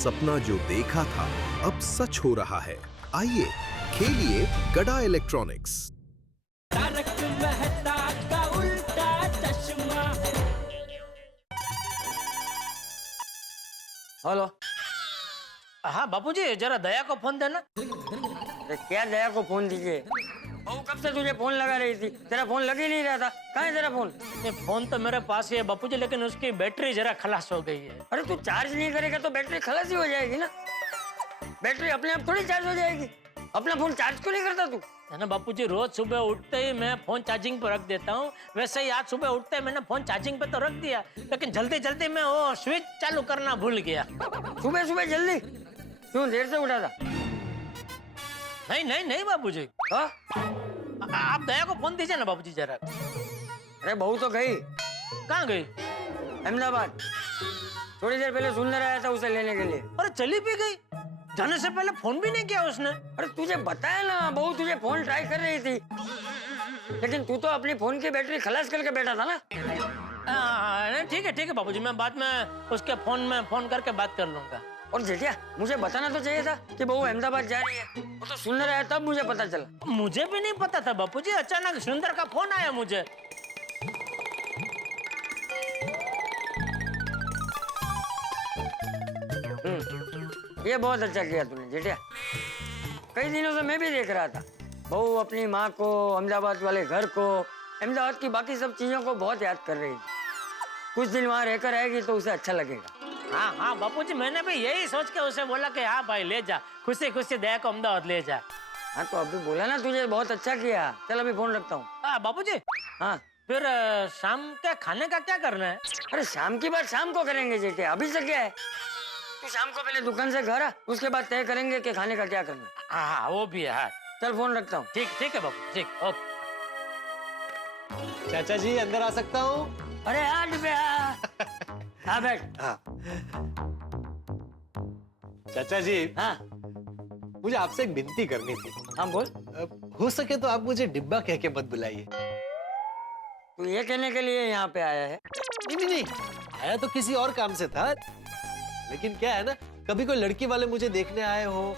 सपना जो देखा था अब सच हो रहा है। आइए खेलिए गड़ा इलेक्ट्रॉनिक्स। तारक मेहता का उल्टा चश्मा। हेलो। हाँ बापूजी, जरा दया को फोन देना। अरे क्या दया को फोन दीजिए? बहू कब से तुझे फोन लगा रही थी, तेरा फोन लग ही नहीं रहा था। कहाँ है तेरा फोन? ये फोन तो मेरे पास ही है बापूजी, लेकिन उसकी बैटरी जरा खलास हो गई है। अरे तू चार्ज नहीं करेगा तो बैटरी खलास ही हो जाएगी ना। बैटरी अपने आप थोड़ी चार्ज हो जाएगी। अपना फोन चार्ज क्यों नहीं करता तू? है ना बापूजी, रोज सुबह उठते ही मैं फोन चार्जिंग पर रख देता हूँ। वैसे ही आज सुबह उठते ही मैंने फोन चार्जिंग पे तो रख दिया, लेकिन जल्दी जल्दी मैं वो स्विच चालू करना भूल गया। सुबह सुबह जल्दी क्यों? देर से उठा था? नहीं नहीं नहीं बापूजी, हाँ? आप दया को फोन दीजिए ना बापूजी जरा। अरे बहू तो गई कहाँ गई? अहमदाबाद। थोड़ी देर पहले सुंदर आया था उसे लेने के लिए। अरे चली भी गई, जाने से पहले फोन भी नहीं किया उसने। अरे तुझे बताया ना, बहू तुझे फोन ट्राई कर रही थी, लेकिन तू तो अपनी फोन की बैटरी खलास करके बैठा था ना। ठीक है बापूजी, मैं बाद में उसके फोन में फोन करके बात कर लूंगा। और जेठिया, मुझे बताना तो चाहिए था कि बहू अहमदाबाद जा रही है। वो तो सुंदर आया तब मुझे पता चला। मुझे भी नहीं पता था बापूजी, अचानक सुंदर का फोन आया मुझे। ये बहुत अच्छा किया तूने जेठिया। कई दिनों से मैं भी देख रहा था, बहू अपनी माँ को, अहमदाबाद वाले घर को, अहमदाबाद की बाकी सब चीजों को बहुत याद कर रही थी। कुछ दिन वहाँ रहकर आएगी तो उसे अच्छा लगेगा। हाँ बापूजी, मैंने भी यही सोच के उसे बोला कि हाँ भाई ले जा, खुशी खुशी दया को अहमदाबाद ले जा। हाँ तो अभी बोला ना तुझे, बहुत अच्छा किया। चल अभी फोन रखता हूँ। बापूजी, हाँ फिर शाम के खाने का क्या करना है? अरे शाम की बात शाम को करेंगे जेठिया, अभी से क्या है? तू शाम को पहले दुकान से घर आ, उसके बाद तय करेंगे कि खाने का क्या करना है। हाँ वो भी है। हाँ चल फोन रखता हूँ। ठीक है बापू, ठीक, ओके। चाचा जी अंदर आ सकता हूँ? अरे आ डिब्बे आ। हाँ बैठ। हाँ। चाचा जी, हाँ मुझे आपसे एक विनती करनी थी। हाँ बोल। हो सके तो आप मुझे डिब्बा कह के मत बुलाइए। तू ये कहने के लिए यहाँ पे आया है? नहीं, आया तो किसी और काम से था, लेकिन क्या है ना, कभी कोई लड़की वाले मुझे देखने आए हो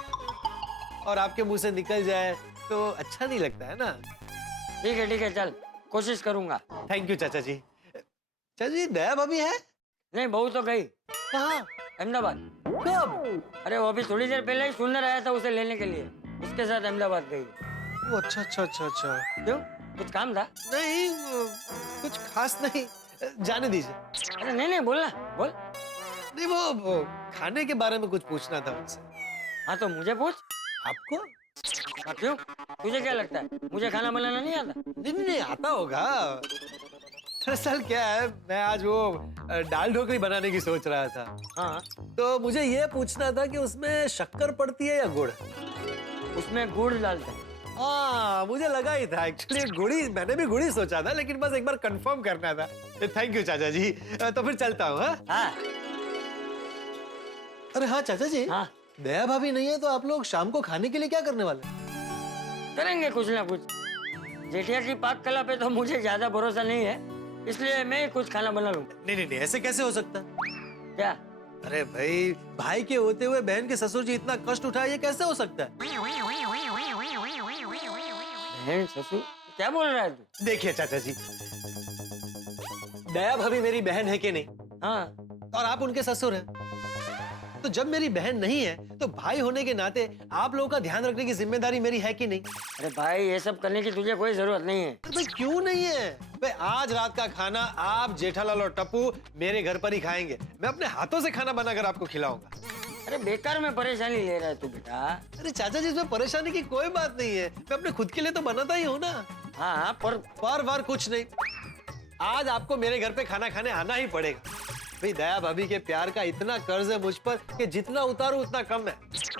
और आपके मुंह से निकल जाए तो अच्छा नहीं लगता है ना। ठीक है चल, कोशिश करूंगा। थैंक यू चाचा जी। चाचा जी, दया भाभी है? नहीं, बहू तो गई। कहाँ? अहमदाबाद। कब? अरे वो अभी थोड़ी देर पहले ही सुंदर आया था उसे लेने के लिए, उसके साथ अहमदाबाद गई। वो अच्छा। क्यों, कुछ काम था? नहीं, कुछ खास नहीं, जाने दीजिए। अरे नहीं बोलना, बोल। नहीं, वो खाने के बारे में कुछ पूछना था उनसे। हाँ तो मुझे पूछ। आपको? हाँ क्यों, तुझे क्या लगता है मुझे खाना बनाना नहीं आता? नहीं, आता होगा। दरअसल क्या है, मैं आज वो दाल ढोकली बनाने की सोच रहा था। हाँ तो मुझे ये पूछना था कि उसमें शक्कर पड़ती है या गुड़? उसमें गुड़ डालते हैं। हाँ, मुझे लगा ही था एक्चुअली, गुड़ी, मैंने भी गुड़ी सोचा था, लेकिन बस एक बार कंफर्म करना था। थैंक यू चाचा जी। तो फिर चलता हूँ। हाँ अरे हाँ चाचा जी। हाँ दया भाभी नहीं है तो आप लोग शाम को खाने के लिए क्या करने वाले? करेंगे कुछ ना कुछ। जेठिया की पाक कला पे तो मुझे ज्यादा भरोसा नहीं है, इसलिए मैं कुछ खाना बना लूंगा। नहीं, ऐसे कैसे हो सकता? क्या? अरे भाई के होते हुए बहन के ससुर जी इतना कष्ट उठाए, ये कैसे हो सकता है? बहन ससुर क्या बोल रहा है तू? देखिए चाचा जी, दया भाभी मेरी बहन है कि नहीं? हाँ और आप उनके ससुर हैं। तो जब मेरी बहन नहीं है तो भाई होने के नाते आप लोगों का ध्यान रखने की जिम्मेदारी मेरी है कि नहीं? अरे भाई, ये सब करने की तुझे कोई जरूरत नहीं है। भाई क्यों नहीं है? भाई आज रात का खाना आप, जेठालाल और टप्पू मेरे घर पर ही खाएंगे। मैं अपने हाथों से खाना बनाकर आपको खिलाऊंगा। अरे बेकार में परेशानी ले रहा है तू बेटा। अरे चाचा जी, इसमें परेशानी की कोई बात नहीं है, मैं अपने खुद के लिए तो बनाता ही हूँ ना। हाँ पर बार कुछ नहीं, आज आपको मेरे घर पे खाना खाने आना ही पड़ेगा। भाई दया भाभी के प्यार का इतना कर्ज है मुझ पर कि जितना उतारूं उतना कम है।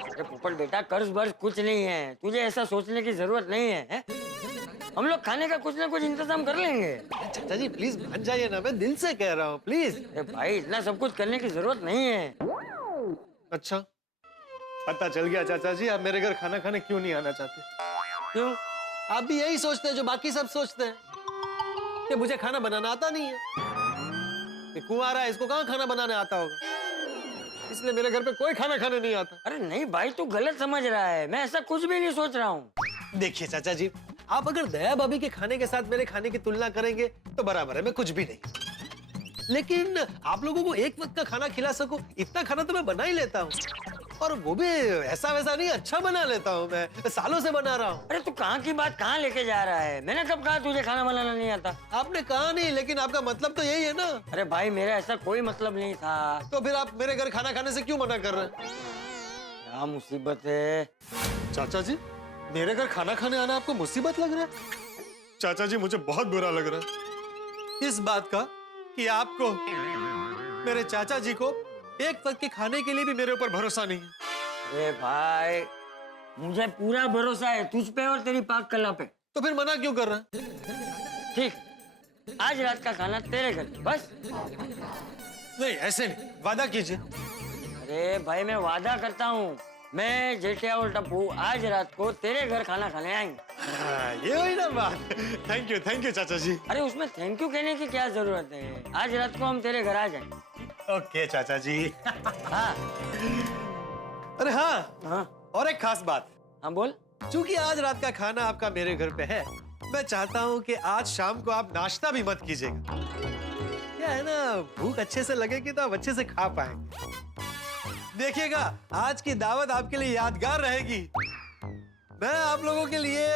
अरे पोपट बेटा, कर्ज बर्ज कुछ नहीं है, तुझे ऐसा सोचने की जरूरत नहीं है? हम लोग खाने का कुछ ना कुछ इंतजाम कर लेंगे। चाचा जी प्लीज मान जाइए ना, मैं दिल से कह रहा हूँ, प्लीज। अरे भाई, इतना सब कुछ करने की जरूरत नहीं है। अच्छा, पता चल गया चाचा जी, आप मेरे घर खाना खाने क्यों नहीं आना चाहते। क्यों? आप भी यही सोचते हैं जो बाकी सब सोचते हैं, कि मुझे खाना बनाना आता नहीं है। कुंवारा है, इसको कहाँ खाना बनाने आता होगा। इसलिए मेरे घर पे कोई खाना खाने नहीं आता। अरे नहीं भाई, तू गलत समझ रहा है, मैं ऐसा कुछ भी नहीं सोच रहा हूँ। देखिए चाचा जी, आप अगर दया भाभी के खाने के साथ मेरे खाने की तुलना करेंगे तो बराबर है, मैं कुछ भी नहीं। लेकिन आप लोगों को एक वक्त का खाना खिला सकूं, इतना खाना तो मैं बना ही लेता हूँ, और वो भी ऐसा वैसा नहीं, अच्छा बना लेता हूँ, मैं सालों से बना रहा हूँ। अरे तू कहाँ की बात कहाँ लेके जा रहा है? मैंने कब कहा तुझे खाना बनाना नहीं आता? आपने कहा नहीं, लेकिन आपका मतलब तो यही है ना। अरे भाई, मेरा ऐसा कोई मतलब नहीं था। तो फिर आप मेरे घर खाना खाने से क्यों मना कर रहे हैं? क्या मुसीबत है। चाचा जी, मेरे घर खाना खाने आना आपको मुसीबत लग रहा है? चाचा जी, मुझे बहुत बुरा लग रहा है इस बात का कि आपको, मेरे चाचा जी को एक वक्त के खाने के लिए भी मेरे ऊपर भरोसा नहीं है। अरे भाई, मुझे पूरा भरोसा है तुझ पे और तेरी पाक कला पे। तो फिर मना क्यों कर रहा है? ठीक, आज रात का खाना तेरे घर, बस। नहीं, ऐसे नहीं, वादा कीजिए। अरे भाई, मैं वादा करता हूँ, मैं जेठिया और टप्पू आज रात को तेरे घर खाना खाने आएंगे। ये हुई ना बात। थैंक यू चाचा जी। अरे उसमें थैंक यू कहने की क्या जरूरत है? आज रात को हम तेरे घर आ जाएंगे। ओके चाचा जी। हाँ अरे हाँ, हाँ और एक खास बात। हाँ, बोल। क्योंकि आज रात का खाना आपका मेरे घर पे है, मैं चाहता हूँ कि आज शाम को आप नाश्ता भी मत कीजिएगा। क्या है ना, भूख अच्छे से लगेगी तो आप अच्छे से खा पाएंगे। देखिएगा, आज की दावत आपके लिए यादगार रहेगी। मैं आप लोगों के लिए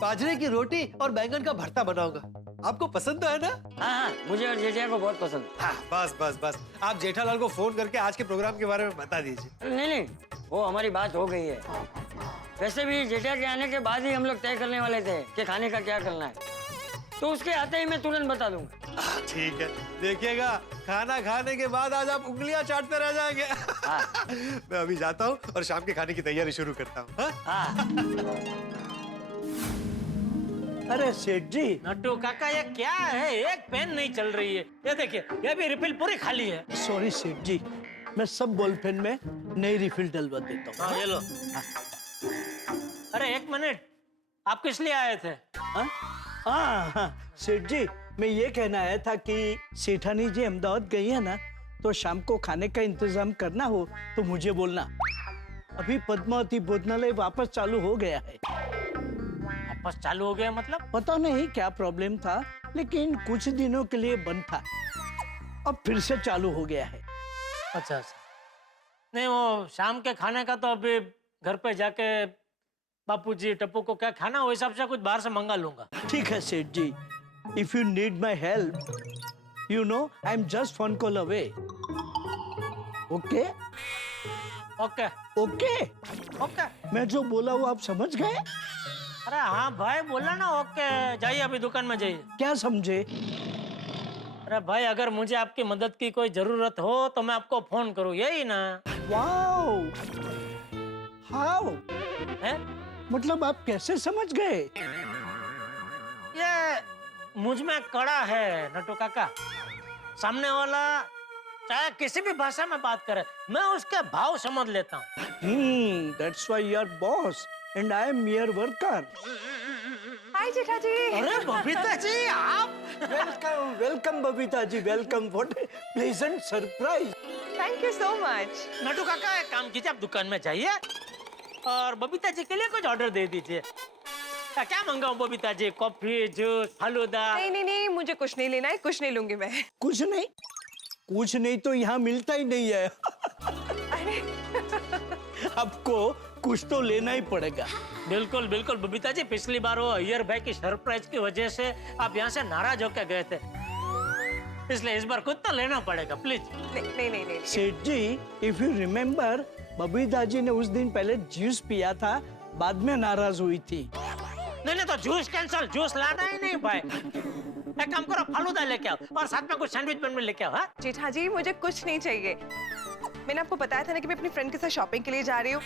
बाजरे की रोटी और बैंगन का भरता बनाऊंगा। आपको पसंद तो है ना? हाँ हाँ, मुझे और जेठिया को बहुत पसंद। हाँ, बस आप जेठालाल को फोन करके आज के प्रोग्राम के बारे में बता दीजिए। अरे नहीं, वो हमारी बात हो गई है। वैसे भी जेठिया के आने के बाद ही हम लोग तय करने वाले थे कि खाने का क्या करना है, तो उसके आते ही मैं तुरंत बता दूंगा। ठीक है, देखिएगा, खाना खाने के बाद आज आप उंगलियां चाटते रह जाएंगे। हाँ। मैं अभी जाता हूँ और शाम के खाने की तैयारी शुरू करता हूँ। हाँ? हाँ। अरे सेठ जी, नट्टू काका, ये क्या है? एक पेन नहीं चल रही है। ये देखिए, ये भी रिफिल पूरी खाली है। सॉरी सेठ जी, मैं सब बॉल पेन में नई रिफिल डलवा देता हूँ। हाँ, ये लो। अरे एक मिनट, आप किस लिए आए थे? हाँ, सेठ जी, मैं ये कहना आया था कि सेठानी जी अहमदाबाद गई है ना, तो शाम को खाने का इंतजाम करना हो तो मुझे बोलना। अभी पद्मावती भोजनालय वापस चालू हो गया है। वापस चालू हो गया मतलब? पता नहीं क्या प्रॉब्लम था, लेकिन कुछ दिनों के लिए बंद था, अब फिर से चालू हो गया है। अच्छा। नहीं, वो शाम के खाने का तो अभी घर पे जाके बापूजी टप्पू को क्या खाना, वो हिसाब से कुछ बाहर से मंगा लूंगा। ठीक है सेठ जी, if you need my help, you know I am just phone call away. Okay okay okay, okay. मैं जो बोला वो आप समझ गए? अरे हाँ भाई, बोला ना ओके। जाइए, अभी दुकान में जाइए। क्या समझे? अरे भाई, अगर मुझे आपकी मदद की कोई जरूरत हो तो मैं आपको फोन करूँ, यही ना? वाओ, हाउ, है? मतलब आप कैसे समझ गए? ये मुझ में कड़ा है नट्टू काका। सामने वाला चाहे किसी भी भाषा में बात करे, मैं उसके भाव समझ लेता हूँ। That's why you are boss and I am your worker. Hi Jetha ji. अरे बबीता जी, आप? Welcome welcome Babita ji, welcome. What a pleasant surprise. Thank you so much. Nattu Kaka, एक काम कीजिए, आप दुकान में जाइए और बबीता जी के लिए कुछ ऑर्डर दे दीजिए। क्या मंगाऊं बबीता जी? Coffee, juice, falooda? नहीं, मुझे कुछ नहीं लेना है, कुछ नहीं लूंगी मैं। कुछ नहीं तो यहाँ मिलता ही नहीं है। अरे आपको कुछ तो लेना ही पड़ेगा। बिल्कुल बिल्कुल बबीता जी, पिछली बार वो अय्यर भाई की सरप्राइज की वजह से आप यहाँ से नाराज होकर गए थे, इसलिए इस बार कुछ तो लेना पड़ेगा, प्लीज। नहीं। सेठ जी, if you remember, Babita ji ने उस दिन पहले जूस पिया था, बाद में नाराज हुई थी। नहीं तो जूस कैंसल, जूस लाना ही नहीं भाई। एक काम करो, फालूदा लेके आओ और साथ में कुछ सैंडविच बन लेके आओ। हाँ जेठा जी, मुझे कुछ नहीं चाहिए। मैंने आपको बताया था ना कि मैं अपनी फ्रेंड के साथ शॉपिंग के लिए जा रही हूँ,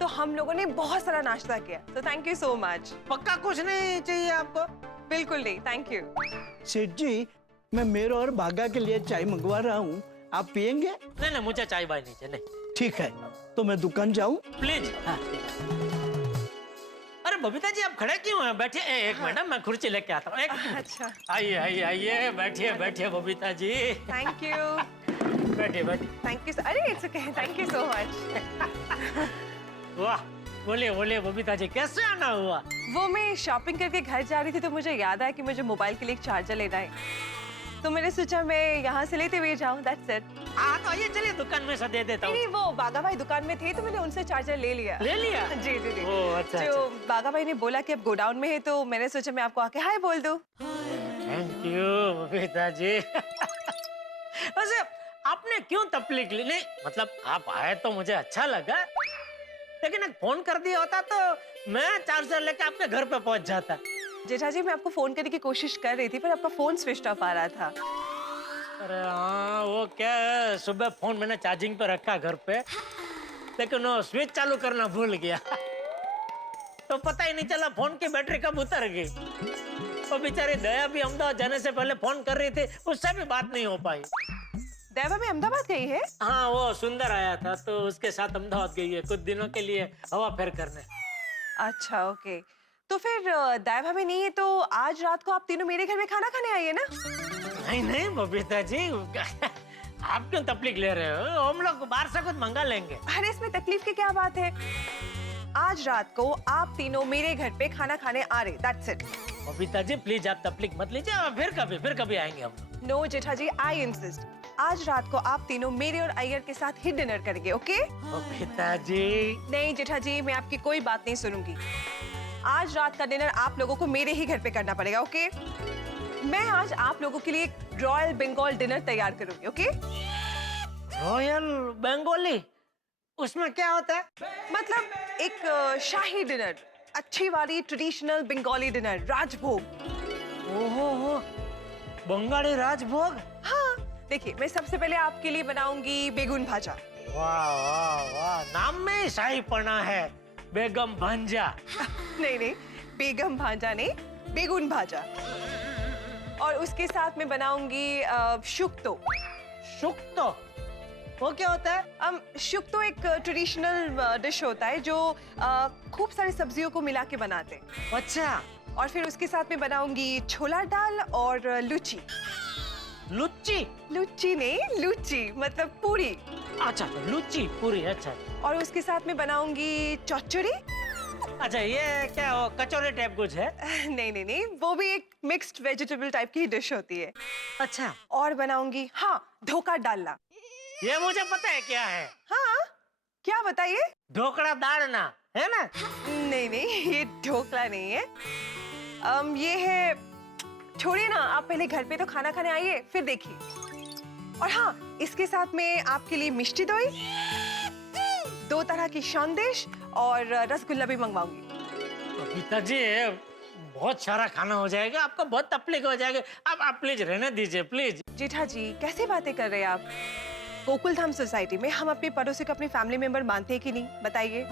तो हम लोगों ने बहुत सारा नाश्ता किया, तो थैंक यू सो मच। पक्का कुछ नहीं चाहिए आपको? बिल्कुल नहीं, थैंक यू। सेठ जी, मैं मेरे और भागा के लिए चाय मंगवा रहा हूँ, आप पियेंगे? नहीं, मुझे चाय बाय नहीं चाहिए। ठीक है, तो मैं दुकान जाऊँ? प्लीज। हाँ। अरे बबीता जी, आप खड़े क्यों हैं? बैठिए। एक मिनट, मैं कुर्सी लेके आता हूँ। अच्छा। आइए बैठिए बबीता जी। Thank you. बैठिए बैठिए। Thank you. अरे it's okay, thank you so much. वाह, बोलिए बोलिए बबीता जी, कैसे आना हुआ? वो मैं शॉपिंग करके घर जा रही थी तो मुझे याद आया कि मुझे मोबाइल के लिए एक चार्जर लेना है, तो मैंने सोचा मैं यहाँ से लेते हुए जाऊँ। That's it. हाँ तो आइए, चलिए दुकान में से दे देता हूँ। नहीं, वो बागा भाई दुकान में थे तो मैंने उनसे चार्जर ले लिया। ले लिया? जी जी जी। ओह, अच्छा, जो बागा भाई ने बोला कि अब गोडाउन में है तो मैंने सोचा मैं आपको आके हाय बोल दूं। थैंक यू बबीता जी। वैसे आपने क्यों तकलीफ ली? नहीं मतलब आप आए तो मुझे अच्छा लगा, लेकिन एक फोन कर दिया होता तो मैं चार्जर लेके आपके घर पे पहुंच जाता। जेठा जी, मैं आपको फोन करने की कोशिश कर रही थी पर आपका फोन स्विच ऑफ आ रहा था। अरे हाँ, वो क्या है, सुबह फोन मैंने चार्जिंग पे रखा घर पे, लेकिन वो स्विच चालू करना भूल गया। तो पता ही नहीं चला फोन की बैटरी कब उतर गई। वो बेचारी दया भी अहमदाबाद जाने से पहले फोन कर रही थी, उससे भी बात नहीं हो पाई। देवा भी अहमदाबाद गई है? हाँ, वो सुंदर आया था तो उसके साथ अहमदाबाद गई है कुछ दिनों के लिए हवा फेर करने। अच्छा ओके, तो फिर देवा भी नहीं है तो आज रात को आप तीनों मेरे घर में खाना खाने आइए ना। नहीं नहीं बबीता जी, आप क्यों तकलीफ ले रहे हो? हम लोग बाहर से कुछ मंगा लेंगे। अरे इसमें तकलीफ की क्या बात है, आज रात को आप तीनों मेरे घर पे खाना खाने आ रहे, that's it. Babita ji please आप तकलीफ मत लीजिए, फिर कभी आएंगे हम लोग। No Jetha ji, I insist, आज रात को आप तीनों मेरे और अय्यर के साथ ही डिनर करेंगे, ओके? बबीता जी नहीं जेठा जी, मैं आपकी कोई बात नहीं सुनूंगी। आज रात का डिनर आप लोगों को मेरे ही घर पे करना पड़ेगा, ओके? मैं आज आप लोगों के लिए रॉयल बंगाल डिनर तैयार करूंगी, ओके? रॉयल बंगाली, उसमें क्या होता है? मतलब एक शाही डिनर, अच्छी वाली ट्रेडिशनल बंगाली डिनर, राजभोग। ओहो, बंगाली राजभोग। हाँ, देखिए मैं सबसे पहले आपके लिए बनाऊंगी बेगुन भाजा। वाह वाह वाह, नाम में ही शाहीपना है, बेगम भांजा। नहीं नहीं, बेगम भांजा नहीं, बेगुन भाजा। और उसके साथ में बनाऊंगी शुक्तो। शुक्तो, वो क्या होता है? शुक्तो एक ट्रेडिशनल डिश होता है जो खूब सारी सब्जियों को मिला के बनाते हैं। अच्छा, और फिर उसके साथ में बनाऊंगी छोला दाल और लुची। लुच्ची? लुची नहीं, लुची मतलब पूरी। अच्छा तो लुच्ची पूरी, अच्छा। और उसके साथ में बनाऊंगी चौचड़ी। अच्छा, ये क्या वो कचौरी टाइप कुछ है? नहीं नहीं नहीं, वो भी एक मिक्स्ड वेजिटेबल टाइप की डिश होती है। अच्छा, और बनाऊंगी हाँ धोखा डालना। ये मुझे पता है क्या है। हाँ क्या बताइए? ढोकड़ा दालना है ना? नहीं नहीं, ये ढोकला नहीं है। ये है, छोड़िए ना, आप पहले घर पे तो खाना खाने आइए फिर देखिए। और हाँ, इसके साथ में आपके लिए मिष्टी दोई, 2 तरह की संदेश और रसगुल्ला भी मंगवाऊंगी। पिताजी बहुत सारा खाना हो जाएगा, आपको बहुत तकलीफ हो जाएगा। आप प्लीज रहने दीजिए प्लीज। जेठा जी कैसे बातें कर रहे हैं आप? गोकुल धाम सोसाइटी में हम अपने पड़ोसी को अपने फैमिली मेंबर मानते हैं कि नहीं, बताइए?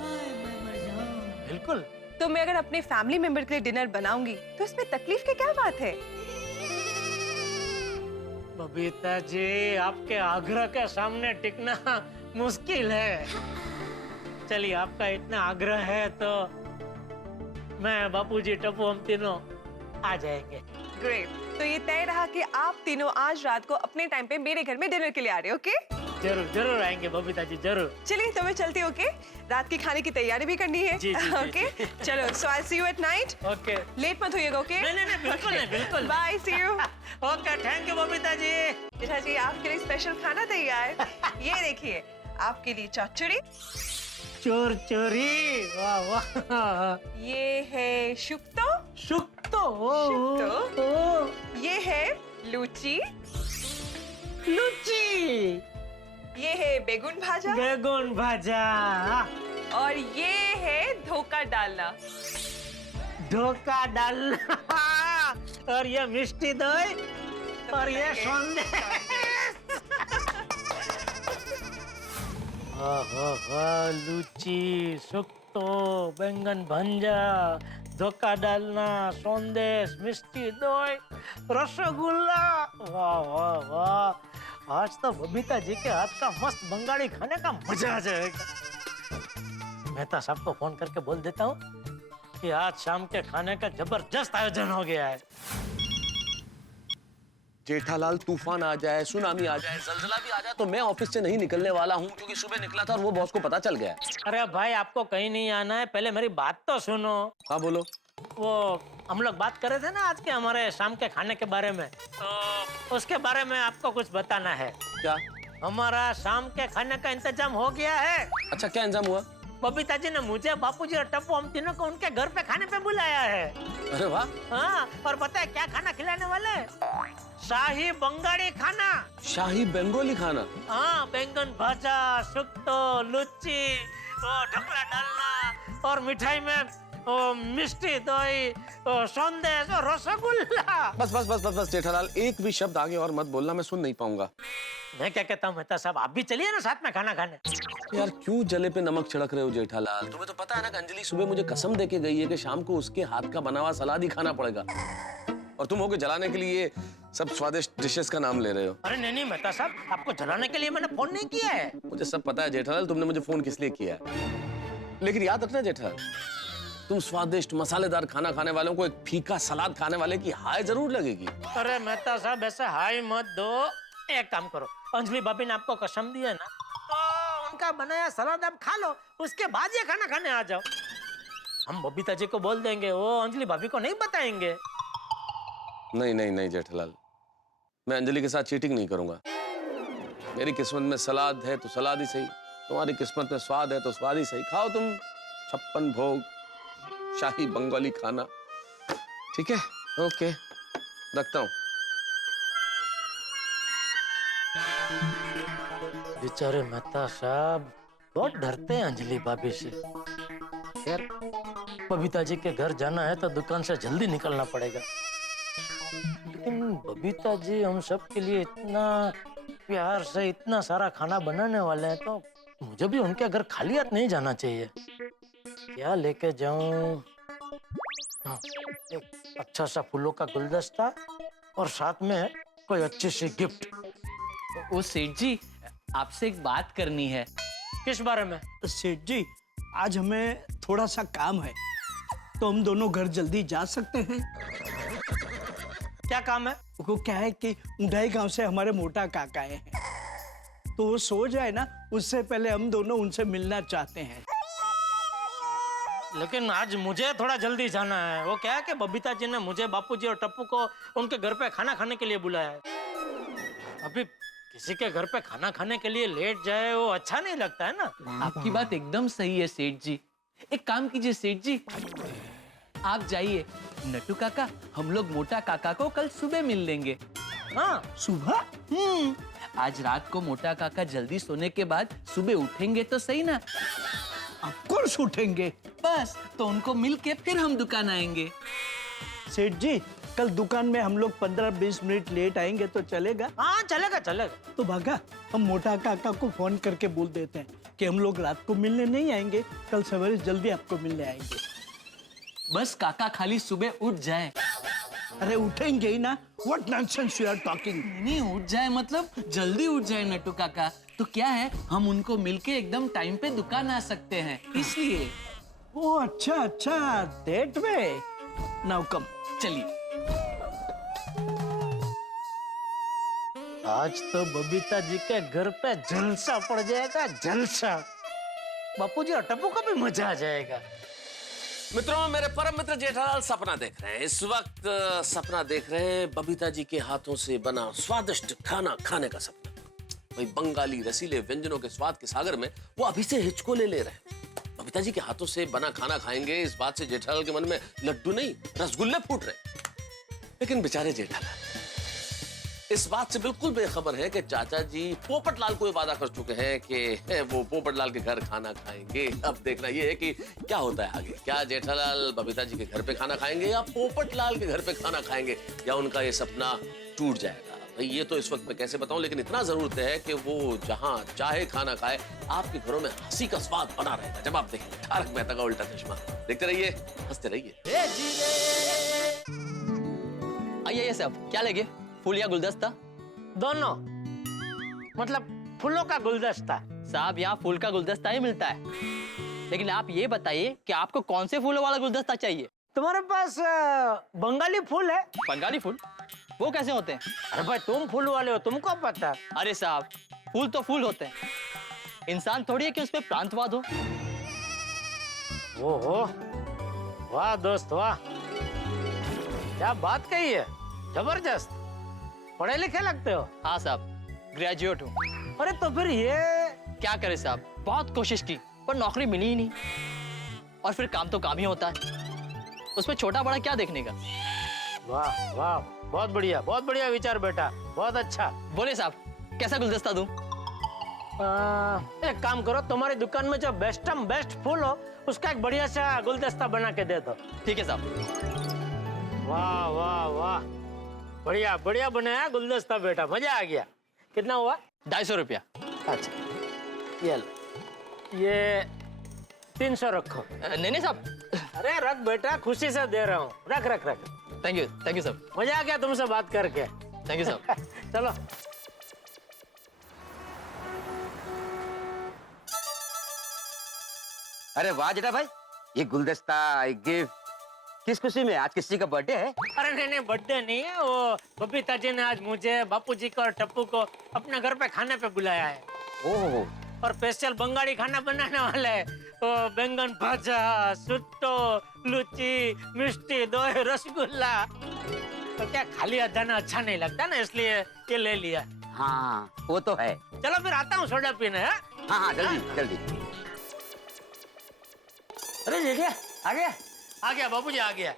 बिल्कुल। तो मैं अगर अपने फैमिली मेंबर के लिए डिनर बनाऊंगी तो इसमें तकलीफ की क्या बात है? बबीता जी, आपके आग्रह के सामने टिकना मुश्किल है। चलिए, आपका इतना आग्रह है तो मैं, बापूजी, टप्पू, हम तीनों आ जाएंगे। ग्रेट, तो ये तय रहा कि आप तीनों आज रात को अपने टाइम पे मेरे घर में डिनर के लिए आ रहे हो, ओके? जरूर जरूर आएंगे बबीता जी, जरूर। चलिए तो मैं चलती हूँ, ओके? रात की खाने की तैयारी भी करनी है। जी, जी, जी, ओके चलो, so I see you at night. Okay. Late मत होइएगा, ओके? नहीं नहीं नहीं, बिल्कुल नहीं, बिल्कुल। Bye, see you. Okay, thank you Babita ji. Jetha ji आपके लिए स्पेशल खाना तैयार। ये देखिए, आपके लिए चौचड़ी, चोर चोरी, वाह वाह। ये है शुक्तो, शुक्तो, शुक्तो। ये है लुची, लुच्ची, ये है बेगुन भाजा, बेगुन भाजा, और ये है धोखा डालना। धोखा डालना, और ये मिष्टी दही, और ये संदेश। लुची, शुक्तो, बैंगन भंजा, धोखा डालना, संदेश, मिष्टी दही, रसगुल्ला, वाह वाह वाह। आज तो बबीता जी के हाथ का मस्त बंगाली खाने का मजा आ जाएगा। मेहता साहब को फोन करके बोल देता हूँ कि आज शाम के खाने का जबरदस्त आयोजन हो गया है। जेठालाल तूफान आ जाए, सुनामी आ जाए, जलजला भी आ जाए तो मैं ऑफिस से नहीं निकलने वाला हूँ, क्योंकि सुबह निकला था और वो बॉस को पता चल गया। अरे भाई आपको कहीं नहीं आना है, पहले मेरी बात तो सुनो। हाँ बोलो। वो हम लोग बात कर रहे थे ना आज के हमारे शाम के खाने के बारे में, तो उसके बारे में आपको कुछ बताना है। क्या? हमारा शाम के खाने का इंतजाम हो गया है। अच्छा, क्या इंतजाम हुआ? बबीता जी ने मुझे, बापूजी और टप्पू हम तीनों को उनके घर पे खाने पे बुलाया है। अरे वाह। हाँ, और पता है क्या खाना खिलाने वाले? शाही बंगाली खाना। शाही बंगाली खाना? हाँ, बैंगन भाजा, सुक्तो, लुच्ची, ढोकला डालना और मिठाई में मिष्टी दही, संदेश और रसगुल्ला। बस बस बस बस बस जेठालाल, एक भी शब्द आगे और मत बोलना, मैं सुन नहीं पाऊंगा। मैं क्या कहता हूँ मेहता साहब, आप भी चलिए ना साथ में खाना खाने। यार क्यों जले पे नमक छिड़क रहे हो जेठालाल? तुम्हें तो पता है ना कि अंजलि सुबह मुझे कसम देके गई है कि शाम को उसके हाथ का बना हुआ सलाद ही खाना पड़ेगा, और तुम होके जलाने के लिए सब स्वादिष्ट डिशेस का नाम ले रहे हो। अरे नहीं मेहता साहब, आपको जलाने के लिए मैंने फोन नहीं किया है। मुझे सब पता है जेठालाल, तुमने मुझे फोन किस लिए किया है, लेकिन याद रखना जेठालाल, तुम स्वादिष्ट मसालेदार खाना खाने वालों को एक फीका सलाद खाने वाले की हाय जरूर लगेगी। अरे मेहता साहब ऐसे हाय मत दो, एक काम करो, अंजलि भाभी ने आपको कसम दी है ना, तो उनका बनाया सलाद आप खा लो, उसके बाद ये खाना खाने आ जाओ। हम बबीता जी को बोल देंगे, वो अंजलि भाभी को नहीं बताएंगे। नहीं नहीं नहीं जेठालाल, मैं अंजलि के साथ चीटिंग नहीं करूंगा। मेरी किस्मत में सलाद है तो सलाद ही सही, तुम्हारी किस्मत में स्वाद है तो स्वाद ही सही। खाओ तुम 56 भोग शाही बंगाली खाना। ठीक है, ओके, रखता हूँ। बेचारे मेहता साहब बहुत डरते हैं अंजलि भाभी से। यार बबीता जी के घर जाना है तो दुकान से जल्दी निकलना पड़ेगा, लेकिन बबीता जी हम सब के लिए इतना प्यार से इतना सारा खाना बनाने वाले हैं, तो मुझे भी उनके घर खाली हाथ नहीं जाना चाहिए। क्या लेके जाऊं? हाँ, एक अच्छा सा फूलों का गुलदस्ता और साथ में कोई अच्छी सी गिफ्ट। ओ सेठ जी, आपसे एक बात करनी है। किस बारे में? सेठ जी, आज हमें थोड़ा सा काम है, तो हम दोनों घर जल्दी जा सकते हैं? क्या काम है? वो क्या है कि उंडाई गांव से हमारे मोटा काका आए हैं, तो वो सो जाए ना, उससे पहले हम दोनों उनसे मिलना चाहते हैं। लेकिन आज मुझे थोड़ा जल्दी जाना है। वो क्या है कि बबीता जी ने मुझे, बापूजी और टप्पू को उनके घर पे खाना खाने के लिए बुलाया है। अभी किसी के घर पे खाना खाने के लिए लेट जाए वो अच्छा नहीं लगता है ना। आपकी बात एकदम सही है सेठ जी। एक काम कीजिए सेठ जी, आप जाइए, नटू काका हम लोग मोटा काका को कल सुबह मिल लेंगे। हाँ सुबह? आज रात को मोटा काका जल्दी सोने के बाद सुबह उठेंगे तो सही ना। ऑफ कोर्स उठेंगे। बस तो उनको मिल के फिर हम दुकान आएंगे। सेठ जी, कल दुकान में हम लोग 15-20 मिनट लेट आएंगे तो चलेगा? हाँ चलेगा चलेगा। तो भागा, हम मोटा काका को फोन करके बोल देते हैं कि हम लोग रात को मिलने नहीं आएंगे, कल सवेरे जल्दी आपको मिलने आएंगे। बस काका खाली सुबह उठ जाए। अरे उठेंगे ही ना। What nonsense you are talking? नहीं उठ जाए मतलब जल्दी उठ जाए नटू काका, तो क्या है हम उनको मिलके एकदम टाइम पे दुकान आ सकते हैं, इसलिए। ओ अच्छा अच्छा, that way. Now come. चलिए। आज तो बबीता जी के घर पे जलसा पड़ जाएगा, जलसा। बापूजी और टप्पू को भी मजा आ जाएगा। मित्रों, मेरे परम मित्र जेठालाल सपना देख रहे हैं इस वक्त। सपना देख रहे हैं बबीता जी के हाथों से बना स्वादिष्ट खाना खाने का सपना। भाई बंगाली रसीले व्यंजनों के स्वाद के सागर में वो अभी से हिचकोले ले रहे हैं। बबीता जी के हाथों से बना खाना खाएंगे, इस बात से जेठालाल के मन में लड्डू नहीं रसगुल्ले फूट रहे। लेकिन बेचारे जेठालाल इस बात से बिल्कुल बेखबर है कि चाचा जी पोपटलाल को वादा कर चुके हैं कि वो पोपटलाल के घर खाना खाएंगे। अब देखना ये है कि क्या होता है आगे। क्या जेठालाल बबीता जी के घर पे खाना खाएंगे या पोपटलाल के घर पे खाना खाएंगे, या उनका ये सपना टूट जाएगा। भाई ये तो इस वक्त मैं कैसे बताऊं, लेकिन इतना जरूर तय है कि वो जहां चाहे खाना खाए, आपके घरों में हंसी का स्वाद बना रहेगा जब आप देखें तारक मेहता का उल्टा चश्मा। देखते रहिए, हंसते रहिए। आइए साहब, क्या लेंगे, फूल या गुलदस्ता? दोनों, मतलब फूलों का गुलदस्ता। साहब यहाँ फूल का गुलदस्ता ही मिलता है, लेकिन आप ये बताइए कि आपको कौन से फूलों वाला गुलदस्ता चाहिए? तुम्हारे पास बंगाली फूल है? बंगाली फूल? वो कैसे होते हैं? अरे भाई तुम फूल वाले हो, तुमको पता। अरे साहब, फूल तो फूल होते हैं, इंसान थोड़ी है कि उसमें प्रांतवाद हो। ओहो, वाह दोस्त वाह, क्या बात कही है, जबरदस्त। पढ़े लिखे लगते हो? हाँ साहब, ग्रेजुएट हूँ। अरे तो फिर ये क्या करे साहब, बहुत कोशिश की पर नौकरी मिली ही नहीं। और फिर काम तो काम ही होता है, उसमें छोटा बड़ा क्या देखने का। वाह वाह, बहुत बढ़िया विचार बेटा, बहुत अच्छा। बोले साहब, कैसा गुलदस्ता दूं? एक काम करो, तुम्हारी दुकान में जो बेस्ट फूल हो उसका एक बढ़िया सा गुलदस्ता बना के दे दो। ठीक है साहब। वाह वाह वाह, बढ़िया बनाया गुलदस्ता बेटा, मजा आ गया। कितना हुआ? 250 रुपया। अच्छा, ये लो, ये 300 रखो। नहीं साहब। अरे रख बेटा, खुशी से दे रहा हूँ, रख। थैंक यू साहब। मजा आ गया तुमसे बात करके। थैंक यू साहब। चलो। अरे वाह जेठा भाई, ये गुलदस्ता, ये गिफ्ट किस खुशी में? आज किसी का बर्थडे है? अरे नहीं बर्थडे नहीं है, वो बबीता जी ने आज मुझे, बापू जी को और टप्पू को अपने घर पे खाने पे बुलाया है। ओह, और स्पेशल बंगाली खाना बनाने वाले हैं। तो बैंगन भाजा, सुट्टो, लुची, मिष्टी, दही, रसगुल्ला। तो क्या खाली हाथ जाना अच्छा नहीं लगता ना, इसलिए ये ले लिया। हाँ वो तो है। चलो फिर आता हूँ सोडा पीने। हाँ जल्दी। अरे जेठिया आ गया। बाबूजी आ गया।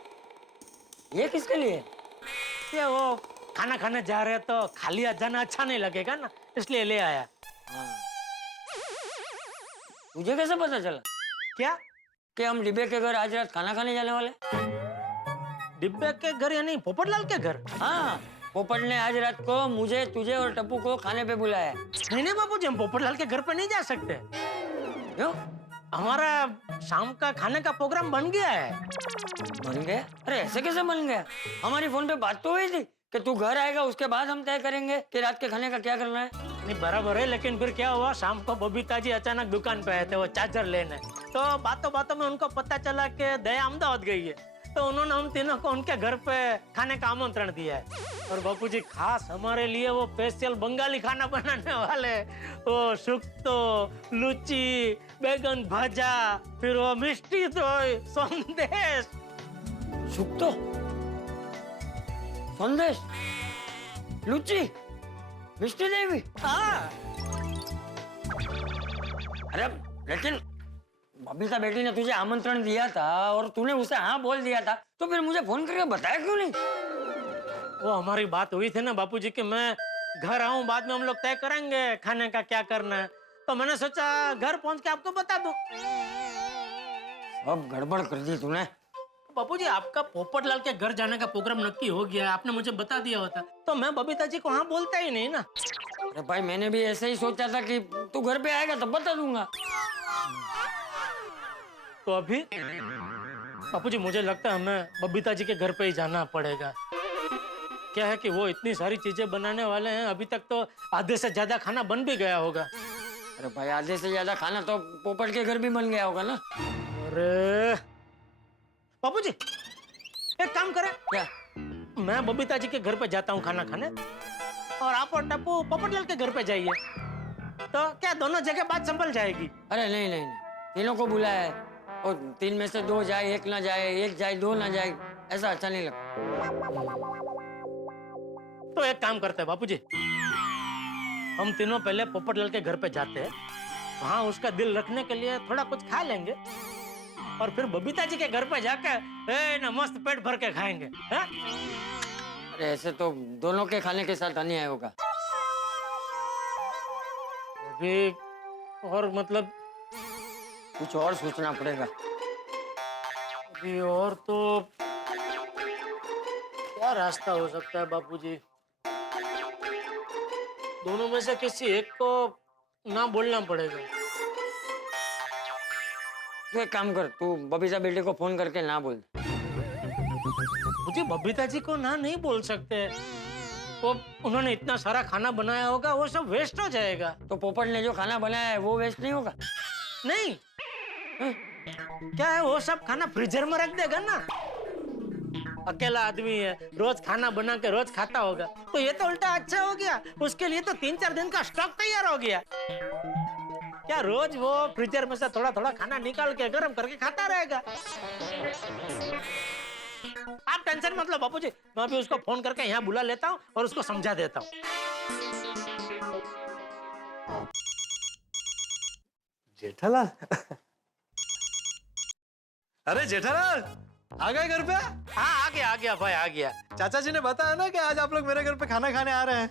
ये किसके लिए? ये वो खाना खाने जा रहे तो खाली हाथ जाना अच्छा नहीं लगेगा ना, इसलिए ले आया। तुझे कैसे पता चला क्या कि हम डिब्बे के घर आज रात खाना खाने जाने वाले? डिब्बे के घर यानी पोपटलाल के घर? हाँ, पोपट ने आज रात को मुझे, तुझे और टप्पू को खाने पे बुलाया है। नहीं बाबूजी, हम पोपटलाल के घर पे नहीं जा सकते। क्यों? हमारा शाम का खाने का प्रोग्राम बन गया है। बन गया? अरे ऐसे कैसे बन गया? हमारी फोन पे बात तो हुई थी कि तू घर आएगा, उसके बाद हम तय करेंगे कि रात के खाने का क्या करना है। नहीं बराबर है, लेकिन फिर क्या हुआ, शाम को बबीता जी अचानक दुकान पे आए थे वो चार्जर लेने। तो बातों में उनको पता चला कि दया अहमदाबाद गई है, तो उन्होंने हम तीनों को उनके घर पे खाने का आमंत्रण दिया है। और बापू जी खास हमारे लिए वो स्पेशल बंगाली खाना बनाने वाले, वो सुक्तो, लुची, बैगन भाजा, फिर वो मिष्टी दोई, संदेश। सुक्तो, संदेश, लुची, मिष्टी देवी। हाँ। अरे लेकिन बबीता बेटी ने तुझे आमंत्रण दिया था और तूने उसे हाँ बोल दिया था, तो फिर मुझे फोन करके बताया क्यों नहीं? वो हमारी बात हुई थी ना बापूजी कि मैं घर आऊं, बाद में हम लोग तय करेंगे खाने का क्या करना है। तो मैंने सोचा घर पहुंच के आपको बता दूं। अब गड़बड़ कर दी तूने। बापूजी आपका पोपटलाल के घर जाने का प्रोग्राम नक्की हो गया, आपने मुझे बता दिया होता तो मैं बबीता जी को हाँ बोलता ही नहीं ना। अरे भाई मैंने भी ऐसे ही सोचा था कि तू घर पे आएगा तब बता दूंगा। तो अभी बापूजी मुझे लगता है हमें बबीता जी के घर पे ही जाना पड़ेगा। क्या है कि वो इतनी सारी चीजें बनाने वाले हैं, अभी तक तो आधे से ज्यादा खाना बन भी गया होगा। अरे भाई आधे से ज्यादा खाना तो पोपट के घर भी बन गया होगा ना। अरे बापूजी एक काम करें क्या? मैं बबीता जी के घर पे जाता हूँ खाना खाने, और आप और टप्पू पोपटलाल के घर पे जाइए, तो क्या दोनों जगह बात संभल जाएगी? अरे नहीं, तीनों को बुलाया है और 3 में से 2 जाए, 1 ना जाए, 1 जाए 2 ना जाए, ऐसा अच्छा नहीं लगता। तो एक काम करते हैं बापूजी, हम तीनों पहले पोपटलाल के घर पे जाते हैं, वहाँ उसका दिल रखने के लिए थोड़ा कुछ खा लेंगे, और फिर बबीता जी के घर पे जाकर मस्त पेट भर के खाएंगे। है? अरे ऐसे तो दोनों के खाने के साथ अन्याय होगा। अभी और मतलब कुछ और सोचना पड़ेगा। अभी और तो क्या रास्ता हो सकता है बापूजी? दोनों में से किसी एक को ना बोलना पड़ेगा। तू एक काम कर, तू बबीता बेटे को फोन करके ना बोल। मुझे बबीता जी को ना नहीं बोल सकते, वो उन्होंने इतना सारा खाना बनाया होगा, वो सब वेस्ट हो जाएगा। तो पोपट ने जो खाना बनाया है वो वेस्ट नहीं होगा? नहीं क्या है, वो सब खाना फ्रीजर में रख देगा ना। अकेला आदमी है, रोज खाना बना के रोज खाता होगा, तो ये तो उल्टा अच्छा हो गया। उसके लिए तो 3-4 दिन का स्टॉक तैयार हो गया। क्या रोज वो फ्रीजर में से थोड़ा थोड़ा खाना निकाल के गर्म करके खाता रहेगा। आप टेंशन मत लो बापूजी, मैं अभी उसको फोन करके यहाँ बुला लेता हूँ और उसको समझा देता हूँ। जेठालाल अरे जेठालाल आ गए घर पे? हाँ आ गया भाई आ गया। चाचा जी ने बताया ना कि आज आप लोग मेरे घर पे खाना खाने आ रहे हैं।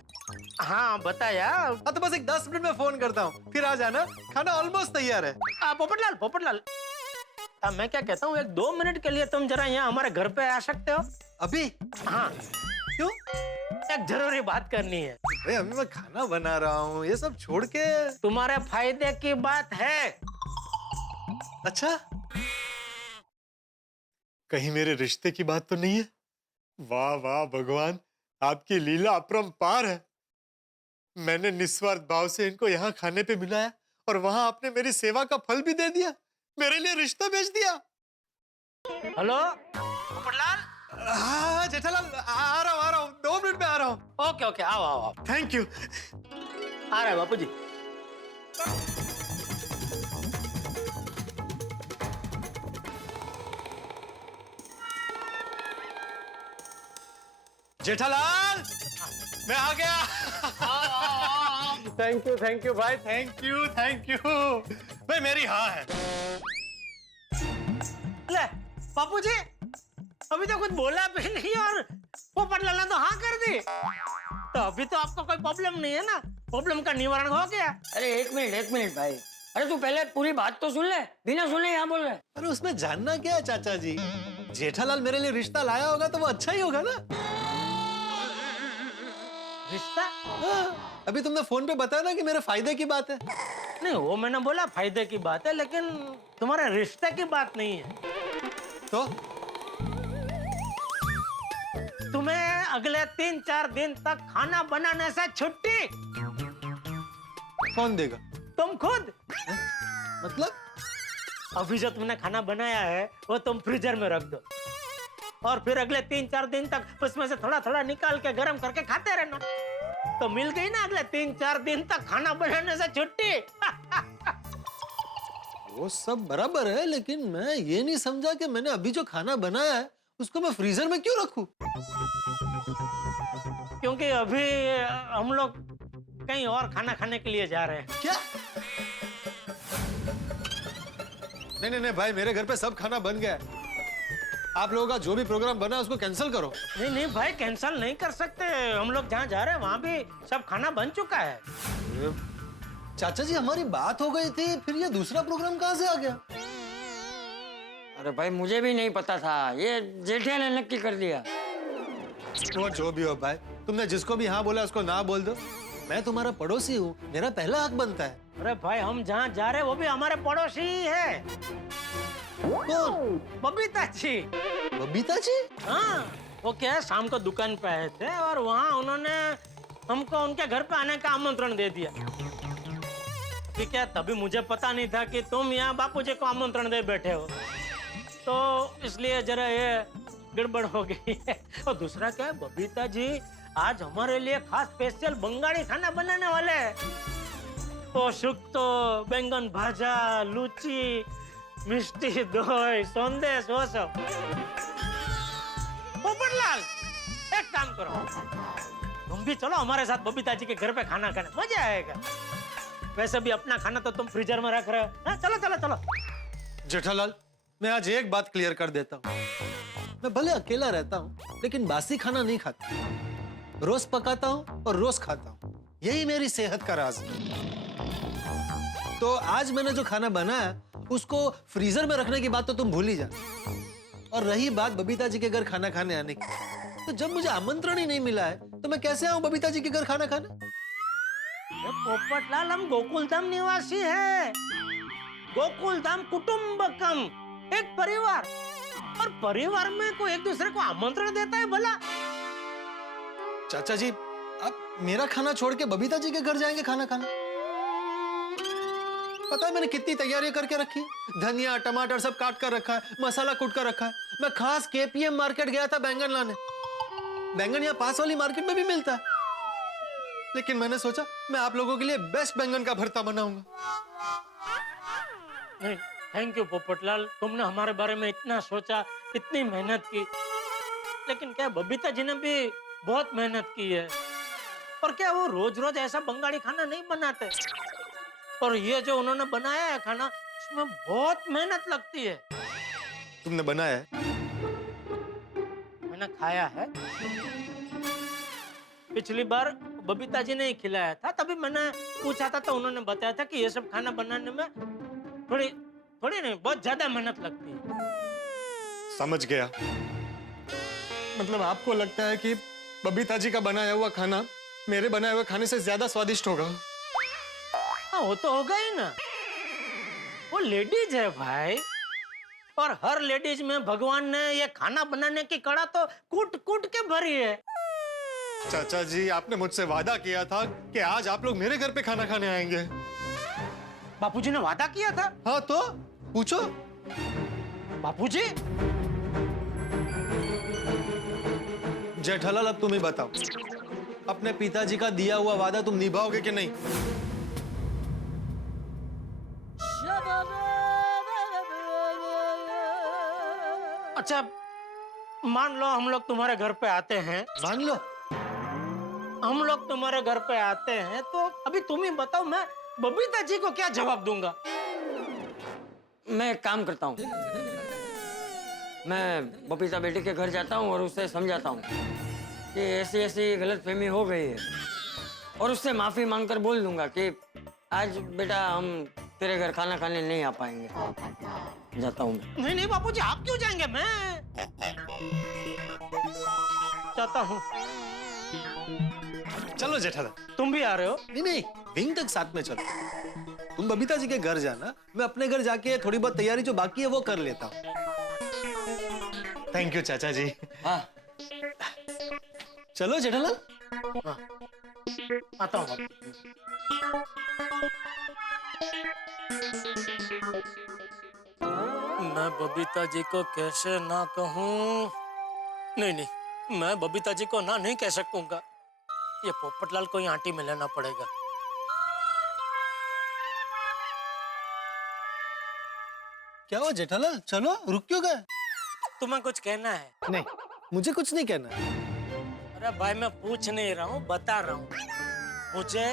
हाँ बताया। हाँ तो बस एक 10 मिनट में फोन करता हूँ, फिर आ जाना। खाना ऑलमोस्ट तैयार है। पोपटलाल मैं क्या कहता हूँ, 1-2 मिनट के लिए तुम जरा यहाँ हमारे घर पे आ सकते हो? अभी? हाँ। क्यों? एक जरूरी बात करनी है। अरे अभी मैं खाना बना रहा हूँ, ये सब छोड़ के। तुम्हारे फायदे की बात है। अच्छा, कहीं मेरे रिश्ते की बात तो नहीं है? वाह वाह भगवान, आपकी लीला अपरंपार है। मैंने निस्वार्थ भाव से इनको यहाँ खाने पे मिलाया और वहां आपने मेरी सेवा का फल भी दे दिया, मेरे लिए रिश्ता भेज दिया। हेलो पोपटलाल। हाँ जेठालाल आ रहा हूँ 2 मिनट में आ रहा हूँ। ओके आओ। Thank you. आ रहा है बापूजी। जेठालाल मैं आ गया। थैंक यू भाई, थैंक यू भाई, मेरी हाँ है। ले बापूजी, अभी तो कुछ बोला भी नहीं और पोपटलाल ने तो हाँ कर दी। तो अभी तो आपको कोई प्रॉब्लम नहीं है ना? प्रॉब्लम का निवारण हो गया। अरे एक मिनट भाई, अरे तू पहले पूरी बात तो सुन ले, बिना सुने यहाँ बोल रहे। अरे उसमें जानना क्या है चाचा जी, जेठालाल मेरे लिए रिश्ता लाया होगा तो वो अच्छा ही होगा ना। रिश्ता? हाँ, अभी तुमने फोन पे बताया ना कि मेरे फायदे की बात है। नहीं वो मैंने बोला फायदे की बात है, लेकिन तुम्हारे रिश्ते की बात नहीं है। तो तुम्हें अगले 3-4 दिन तक खाना बनाने से छुट्टी। कौन देगा? तुम खुद। मतलब? अभी जो तुमने खाना बनाया है वो तुम फ्रीजर में रख दो और फिर अगले 3-4 दिन तक उसमें से थोड़ा थोड़ा निकाल के गर्म करके खाते रहना। तो मिल गई ना अगले 3-4 दिन तक खाना बनाने से छुट्टी। वो सब बराबर है, लेकिन मैं ये नहीं समझा कि मैंने अभी जो खाना बनाया है उसको मैं फ्रीजर में क्यों रखूं? क्योंकि अभी हम लोग कहीं और खाना खाने के लिए जा रहे हैं। क्या? नहीं भाई, मेरे घर पे सब खाना बन गया है। आप लोगों का जो भी प्रोग्राम बना उसको कैंसिल करो। नहीं भाई, कैंसिल नहीं कर सकते। हम लोग जहाँ जा रहे हैं वहाँ भी सब खाना बन चुका है। चाचा जी हमारी बात हो गई थी, फिर ये दूसरा प्रोग्राम कहाँ से आ गया? अरे भाई मुझे भी नहीं पता था, ये जेठिया ने नक्की कर दिया। वो जो भी हो भाई, तुमने जिसको भी हाँ बोला उसको ना बोल दो। मैं तुम्हारा पड़ोसी हूँ, मेरा पहला हक बनता है। अरे भाई हम जहाँ जा रहे हैं वो भी हमारे पड़ोसी ही है। कौन? बबीता जी। बबीता जी? हाँ, वो क्या है, शाम को दुकान पे आए थे और वहाँ उन्होंने हमको उनके घर पे आने का आमंत्रण दे दिया। ठीक है, तभी मुझे पता नहीं था कि तुम यहाँ बापूजी को आमंत्रण दे बैठे हो, तो इसलिए जरा ये गड़बड़ हो गई है। और दूसरा क्या है, बबीता जी आज हमारे लिए खास स्पेशल बंगाली खाना बनाने वाले हैं। तो शुक्तो, बैंगन भाजा, लूची, मिष्टी दोई, संदेश, वो सब। पोपटलाल एक काम करो, तुम भी चलो हमारे साथ बबीता जी के घर पे खाना खाने, मजा आएगा। वैसे भी अपना खाना तो तुम फ्रीजर में रख रहे हो। हाँ, चलो चलो चलो। जेठालाल, मैं आज एक बात क्लियर कर देता हूँ। मैं भले अकेला रहता हूँ, लेकिन बासी खाना नहीं खाता। रोज पकाता हूँ और रोज खाता हूँ, यही मेरी सेहत का राज है। तो आज मैंने जो खाना बनाया उसको फ्रीजर में रखने की बात तो तुम भूल ही जा। और रही बात बबीता जी के घर खाना खाने आने की, तो जब मुझे आमंत्रण ही नहीं मिला है तो मैं कैसे आऊं बबीता जी के घर खाना खाने? पोपटलाल, हम गोकुलधाम निवासी है। गोकुलधाम कुटुंबकम, एक परिवार, और परिवार में कोई एक दूसरे को आमंत्रण देता है भला? चाचा जी, आप मेरा खाना छोड़ के बबीता जी के घर जाएंगे खाना खाना? पता है मैंने कितनी तैयारियां करके रखी है? धनिया टमाटर सब काट कर रखा है, मसाला कूट कर रखा है। मैं खास केपीएम मार्केट गया था बैंगन लाने। बैंगन यहाँ पास वाली मार्केट में भी मिलता है, लेकिन मैंने सोचा मैं आप लोगों के लिए बेस्ट बैंगन का भरता बनाऊंगा। नहीं, थैंक यू पोपटलाल, तुमने हमारे बारे में इतना सोचा, इतनी मेहनत की। लेकिन क्या बबीता जी ने भी बहुत मेहनत की है, और क्या वो रोज रोज ऐसा बंगाली खाना नहीं बनाते। और ये जो उन्होंने बनाया है खाना, उसमें बहुत मेहनत लगती है। तुमने बनाया है? मैंने खाया है। पिछली बार बबीता जी ने ही खिलाया था, तभी मैंने पूछा था तो उन्होंने बताया था कि ये सब खाना बनाने में थोड़ी नहीं, बहुत ज्यादा मेहनत लगती है। समझ गया। मतलब आपको लगता है कि बबीता जी का बनाया हुआ खाना मेरे बनाए हुए खाने से ज्यादा स्वादिष्ट होगा? हाँ, वो तो होगा ही ना। वो लेडीज है भाई, और हर लेडीज में भगवान ने ये खाना बनाने की कला तो कूट कूट के भरी है। चाचा जी, आपने मुझसे वादा किया था कि आज आप लोग मेरे घर पे खाना खाने आएंगे। बापूजी ने वादा किया था? हाँ, तो पूछो। बापूजी? जेठालाल, अब तुम ही बताओ, अपने पिताजी का दिया हुआ वादा तुम निभाओगे कि नहीं? अच्छा, मान लो हम लोग तुम्हारे घर पे आते हैं। मान लो हम लोग तुम्हारे घर पे आते हैं, तो अभी तुम ही बताओ, मैं बबीता जी को क्या जवाब दूंगा? मैं एक काम करता हूँ, मैं बबीता बेटी के घर जाता हूँ और उससे समझाता हूँ कि ऐसी ऐसी गलतफहमी हो गई है, और उससे माफी मांगकर बोल दूंगा कि आज बेटा हम तेरे घर खाना खाने नहीं आ पाएंगे। जाता हूँ मैं। नहीं नहीं बापूजी, आप क्यों जाएंगे? मैं जाता हूँ। चलो जेठालाल। तुम भी आ रहे हो? नहीं, विंग तक साथ में चलो। तुम बबीता जी के घर जाना, मैं अपने घर जाके थोड़ी बहुत तैयारी जो बाकी है वो कर लेता हूँ। थैंक यू चाचा जी। हाँ, चलो जेठालाल। हाँ, आता हूँ। मैं बबीता जी को कैसे ना कहूँ? नहीं, मैं बबीता जी को ना नहीं कह सकूंगा। ये पोपटलाल को ही आंटी में लेना पड़ेगा। क्या हुआ जेठालाल? चलो, रुक क्यों गए? तुम्हें कुछ कहना है? नहीं, मुझे कुछ नहीं कहना। अरे भाई, मैं पूछ नहीं रहा हूँ, बता रहा हूँ। मुझे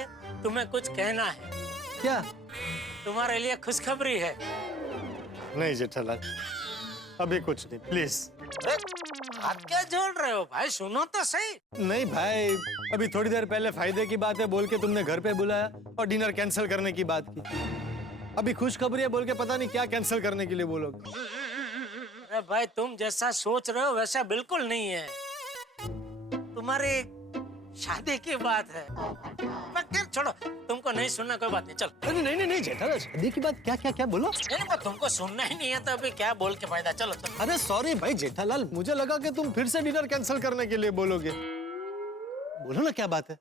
तुम्हें कुछ कहना है। क्या? तुम्हारे लिए खुशखबरी है। नहीं जेठालाल, अभी कुछ नहीं, प्लीज। हाथ क्या जोड़ रहे हो भाई? सुनो तो सही। नहीं भाई, अभी थोड़ी देर पहले फायदे की बात है बोल के तुमने घर पे बुलाया और डिनर कैंसिल करने की बात की। अभी खुशखबरी है बोल के पता नहीं क्या कैंसिल करने के लिए बोलोगे। अरे भाई, तुम जैसा सोच रहे हो वैसा बिल्कुल नहीं है। तुम्हारी शादी की बात है। छोड़ो, तुमको नहीं सुनना, कोई बात नहीं, चल। अरे नहीं जेठालाल, शादी की बात क्या बोलो? नहीं, तुमको सुनना ही नहीं है तो अभी क्या बोल के फायदा? चलो चलो। अरे सॉरी भाई जेठालाल, मुझे लगा कि तुम फिर से डिनर कैंसिल करने के लिए बोलोगे। बोलो ना, क्या बात है?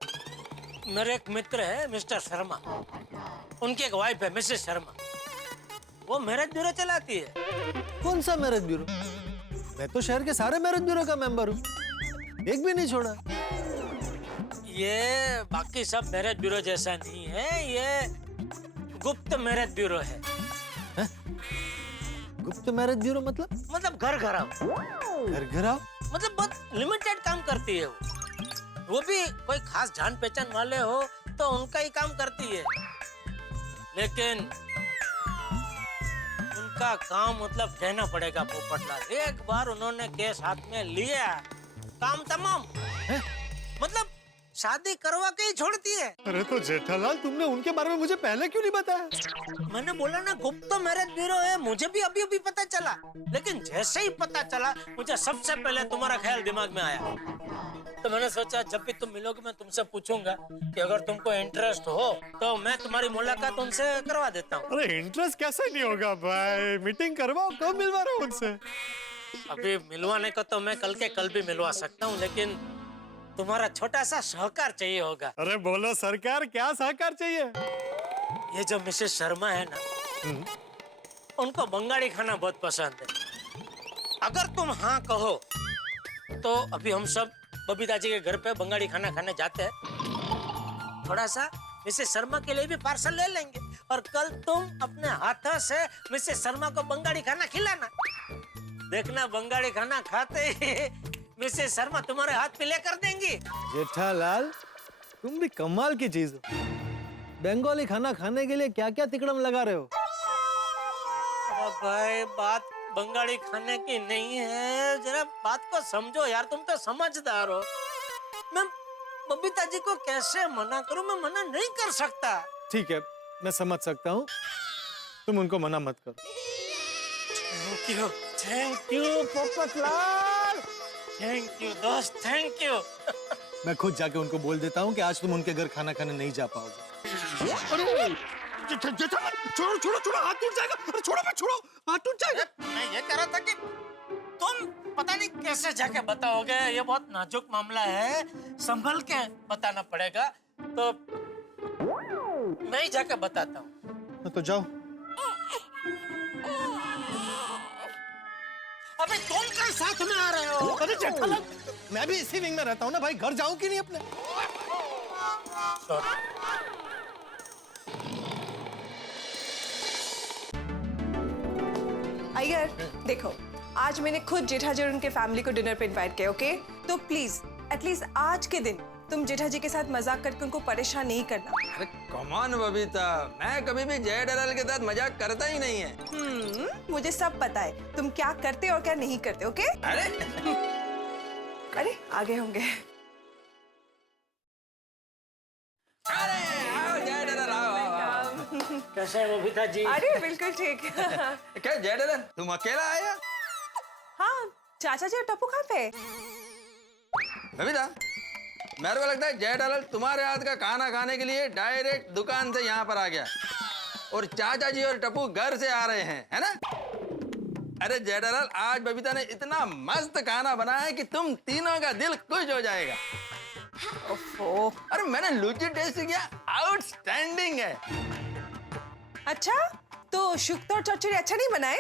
मेरे एक मित्र है मिस्टर शर्मा, उनकी एक वाइफ है मिसेस शर्मा। वो मैरिज ब्यूरो चलाती है। कौन सा मैरिज ब्यूरो? मैं तो शहर के सारे मैरिज ब्यूरो का मेंबर हूँ, एक भी नहीं छोड़ा। ये बाकी सब मैरिज ब्यूरो जैसा नहीं है, ये गुप्त मैरिज ब्यूरो है। गुप्त मैरिज ब्यूरो मतलब घर घराव। मतलब बहुत लिमिटेड काम करती है वो भी कोई खास जान पहचान वाले हो तो उनका ही काम करती है, लेकिन उनका काम मतलब कहना पड़ेगा पोपटलाल, एक बार उन्होंने केस हाथ में लिया, काम तमाम। मतलब शादी करवा के ही छोड़ती है। अरे तो जेठालाल, तुमने उनके बारे में मुझे पहले क्यों नहीं बताया? मैंने बोला ना, गुप्त मैरिज ब्यूरो है, मुझे भी अभी अभी पता चला, लेकिन जैसे ही पता चला मुझे सबसे पहले तुम्हारा ख्याल दिमाग में आया। तो मैंने सोचा जब भी तुम मिलोगे मैं तुमसे पूछूंगा कि अगर तुमको इंटरेस्ट हो तो मैं तुम्हारी मुलाकात उनसे करवा देता हूँ। अरे इंटरेस्ट कैसे नहीं होगा भाई, मीटिंग करवाओ, कब मिलवा रहे हो उनसे? अभी मिलवाने को तो मैं कल के कल भी मिलवा सकता हूँ, लेकिन तुम्हारा छोटा सा सहकार चाहिए होगा। अरे बोलो सरकार, क्या सहकार चाहिए? ये जो मिसेस शर्मा है ना, उनको बंगाली खाना बहुत पसंद है। अगर तुम हाँ कहो तो अभी हम सब बबीता जी के घर पे बंगाली खाना खाने जाते हैं। थोड़ा सा मिसेस शर्मा के लिए भी पार्सल ले लेंगे और कल तुम अपने हाथों से मिसेस शर्मा को बंगाली खाना खिलाना। देखना बंगाली खाना खाते ही मिसेस शर्मा तुम्हारे हाथ पे लेकर देंगी। जेठालाल, तुम भी कमाल की चीज हो। बंगाली खाना खाने के लिए क्या क्या तिकड़म लगा रहे हो? अरे भाई, बात बंगाली खाने की नहीं है, जरा बात को समझो यार, तुम तो समझदार हो। मैं बबीता जी को कैसे मना करूं? मैं मना नहीं कर सकता। ठीक है, मैं समझ सकता हूँ, तुम उनको मना मत करो। Thank you Popatlal, thank you दोस्त, थैंक यू। मैं खुद जाके उनको बोल देता हूँ कि आज तुम उनके घर खाना खाने नहीं जा पाओगे। छोड़ो छोड़ो छोड़ो, हाथ टूट जाएगा। अरे छोड़ो मत, छोड़ो, हाथ टूट जाएगा। मैं ये कह रहा था कि तुम पता नहीं कैसे जाके बताओगे, ये बहुत नाजुक मामला है, संभल के बताना पड़ेगा। तो मैं ही जाके बताता हूँ। तो जाओ। अबे तुम कल साथ में आ रहे हो? अरे जेठालाल, मैं भी इसी विंग में रहता हूँ ना भाई, घर जाऊँ कि नहीं अपने? अय्यर, देखो आज मैंने खुद जेठाजी और उनके फैमिली को डिनर पे इनवाइट किया, ओके? तो प्लीज एटलीस्ट आज के दिन तुम जेठाजी के साथ मजाक करके उनको परेशान नहीं करना। अरे कम ऑन बबीता, मैं कभी भी जेठालाल के साथ मजाक करता ही नहीं है। मुझे सब पता है तुम क्या करते और क्या नहीं करते, ओके? अरे आगे होंगे। कैसे है बबीता जी? अरे बिल्कुल ठीक। क्या जेठालाल, तुम अकेला आया? हाँ, चाचा जी और टप्पू कहाँ पे? बबीता, मेरे को लगता है जेठालाल तुम्हारे हाथ का खाना खाने के लिए डायरेक्ट दुकान से यहाँ पर आ गया और चाचा जी और टप्पू घर से आ रहे हैं, है ना? अरे जेठालाल, आज बबीता ने इतना मस्त खाना बनाया है कि तुम तीनों का दिल खुश हो जाएगा। ओफो। अरे मैंने लुची टेस्ट किया, आउटस्टैंडिंग है। अच्छा, तो शुक्तो और चौचरी अच्छा नहीं बनाए?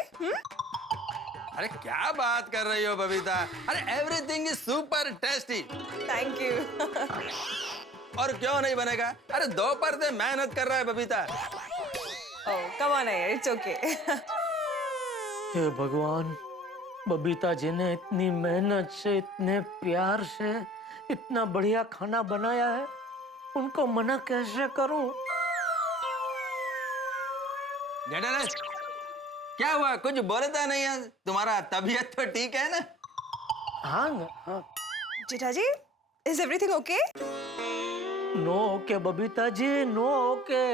अरे क्या बात कर रही हो बबीता? अरे everything is super tasty. Thank you. और क्यों नहीं बनेगा? अरे दोपहर से मेहनत कर रहा है बबीता। ओह कम ऑन यार, इट्स ओके। हे भगवान, बबीता जी ने इतनी मेहनत से, इतने प्यार से इतना बढ़िया खाना बनाया है, उनको मना कैसे करूं? जेठालाल, क्या हुआ? कुछ बोलता नहीं है? तुम्हारा तबीयत तो ठीक है ना? हाँ। Jethaji, is everything okay? No okay Babita ji, no okay.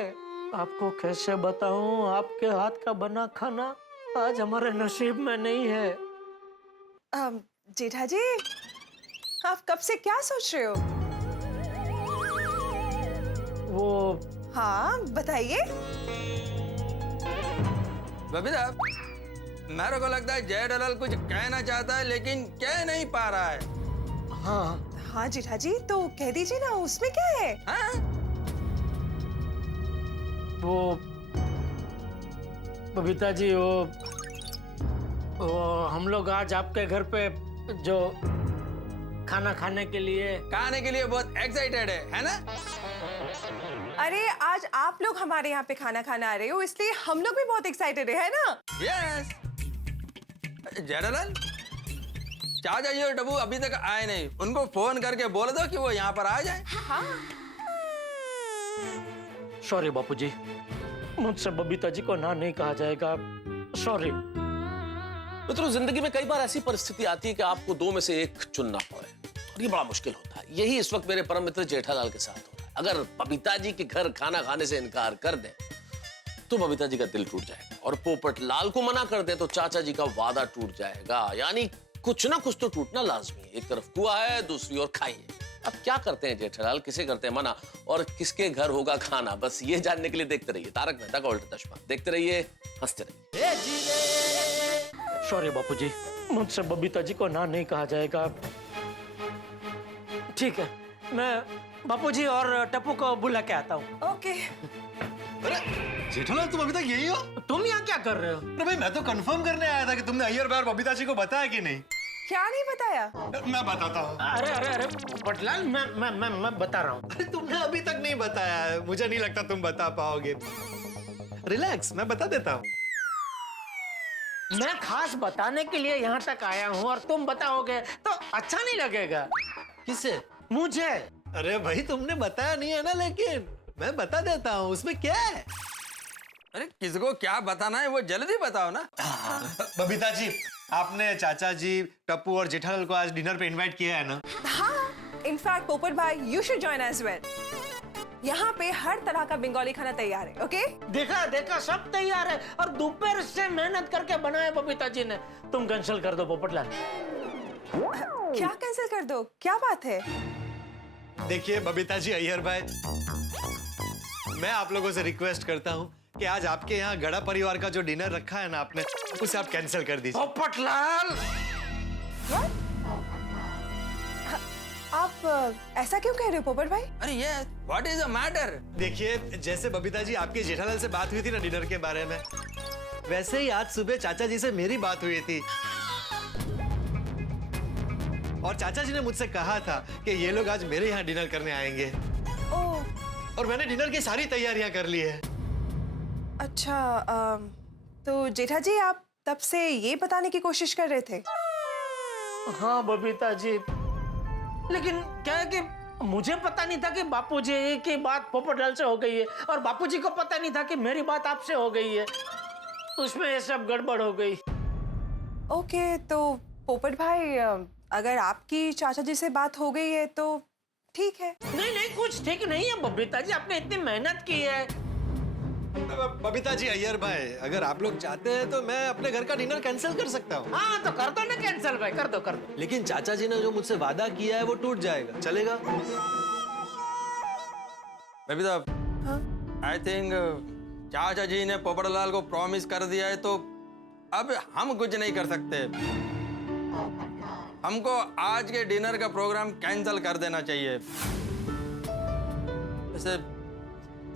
आपको कैसे बताऊं, आपके हाथ का बना खाना आज हमारे नसीब में नहीं है। जेठाजी, आप कब से क्या सोच रहे हो? वो हाँ बताइए। बबीता, मेरे को लगता है जेठालाल कुछ कहना चाहता है लेकिन कह नहीं पा रहा है। हाँ जेठाजी, तो कह दीजिए ना, उसमें क्या है? हाँ? वो बबीता जी, वो हम लोग आज आपके घर पे जो खाना खाने के लिए बहुत एक्साइटेड है ना? अरे आज आप लोग हमारे यहाँ पे खाना खाना आ रहे हो, इसलिए हम लोग भी बहुत एक्साइटेड है ना? यस। जेठालाल, चाचा जी और टप्पू अभी तक आए नहीं, उनको फोन करके बोल दो कि वो यहाँ पर आ जाए। हाँ। सॉरी बापूजी, मुझसे बबीता जी को ना नहीं कहा जाएगा, सॉरी। मित्रों, जिंदगी में कई बार ऐसी परिस्थिति आती है कि आपको दो में से एक चुनना पड़े और ये बड़ा मुश्किल होता है। यही इस वक्त मेरे परम मित्र जेठालाल के साथ हो रहा है। अगर बबीता जी के घर खाना खाने से इनकार कर दे तो बबीता जी का दिल टूट जाएगा और पोपटलाल को मना कर दे तो चाचा जी का वादा टूट जाएगा। यानी कुछ ना कुछ तो टूटना लाजमी है। एक तरफ कुआं है, दूसरी ओर खाई है। अब क्या करते हैं जेठालाल, किसे करते हैं मना और किसके घर होगा खाना? बस ये जानने के लिए देखते रहिए तारक मेहता का उल्टा चश्मा। देखते रहिए, हंसते रहिए। सॉरी बापूजी, मुझसे बबीता जी को ना नहीं कहा जाएगा। ठीक है, मैं बापूजी और टप्पू को बुला के आता हूँ। ओके। अरे जेठालाल तुम अभी तक यही हो? तुम यहाँ क्या कर रहे हो? अरे भाई मैं तो कंफर्म करने आया था कि तुमने अय्यर भाई और बबीता जी को बताया कि नहीं। क्या नहीं बताया? मैं बताता हूँ। अरे अरे अरे पोपटलाल, मैं बता रहा हूँ। अरे तुमने अभी तक नहीं बताया है, मुझे नहीं लगता तुम बता पाओगे। रिलैक्स, मैं बता देता हूँ। मैं खास बताने के लिए यहाँ तक आया हूँ और तुम बताओगे तो अच्छा नहीं लगेगा। किसे? मुझे। अरे भाई तुमने बताया नहीं है ना, लेकिन मैं बता देता हूँ, उसमें क्या है? अरे किसको क्या बताना है वो जल्दी बताओ ना। बबीता जी, आपने चाचा जी, टप्पू और जेठालाल को आज डिनर पे इनवाइट किया है ना? हाँ, इनफैक्ट पोपट भाई you should join as well. यहाँ पे हर तरह का बंगाली खाना तैयार है, ओके? देखा देखा, सब तैयार है और दोपहर से मेहनत करके बनाया बबीता जी ने। तुम कैंसिल कर दो पोपटलाल। क्या कैंसिल कर दो? क्या बात है? देखिए बबीता जी, अय्यर भाई, मैं आप लोगों से रिक्वेस्ट करता हूँ कि आज आपके यहाँ गड़ा परिवार का जो डिनर रखा है ना आपने, उसे आप कैंसिल कर दीजिए। पोपटलाल, आप ऐसा क्यों कह रहे हो पोपट भाई? अरे ये व्हाट इज द मैटर? देखिए, जैसे बबीता जी आपके जेठालाल से बात हुई थी ना डिनर के बारे में, वैसे ही आज सुबह चाचा जी से मेरी बात हुई थी और चाचा जी ने मुझसे कहा था कि ये लोग आज मेरे यहाँ डिनर करने आएंगे। ओह, और मैंने डिनर की सारी तैयारियां कर ली है। अच्छा, तो जेठा जी आप तब से ये बताने की कोशिश कर रहे थे? हाँ बबीता जी, लेकिन क्या है कि मुझे पता नहीं था कि बापूजी की बात पोपटलाल से हो गई है और बापूजी को पता नहीं था कि मेरी बात आपसे हो गई है। उसमें ये सब गड़बड़ हो गई। ओके, तो पोपट भाई अगर आपकी चाचा जी से बात हो गई है तो ठीक है। नहीं नहीं, कुछ ठीक नहीं है बबीता जी, आपने इतनी मेहनत की है। बबीता जी, अय्यर भाई, अगर आप लोग चाहते हैं तो मैं अपने घर का डिनर कैंसिल कर सकता हूँ। हाँ तो कर दो ना कैंसिल भाई, कर दो कर दो। लेकिन चाचा जी ने जो मुझसे वादा किया है वो टूट जाएगा, चलेगा? बबीता, हाँ? आई थिंक चाचा जी ने पोपटलाल को प्रॉमिस कर दिया है तो अब हम कुछ नहीं कर सकते। हमको आज के डिनर का प्रोग्राम कैंसिल कर देना चाहिए। वैसे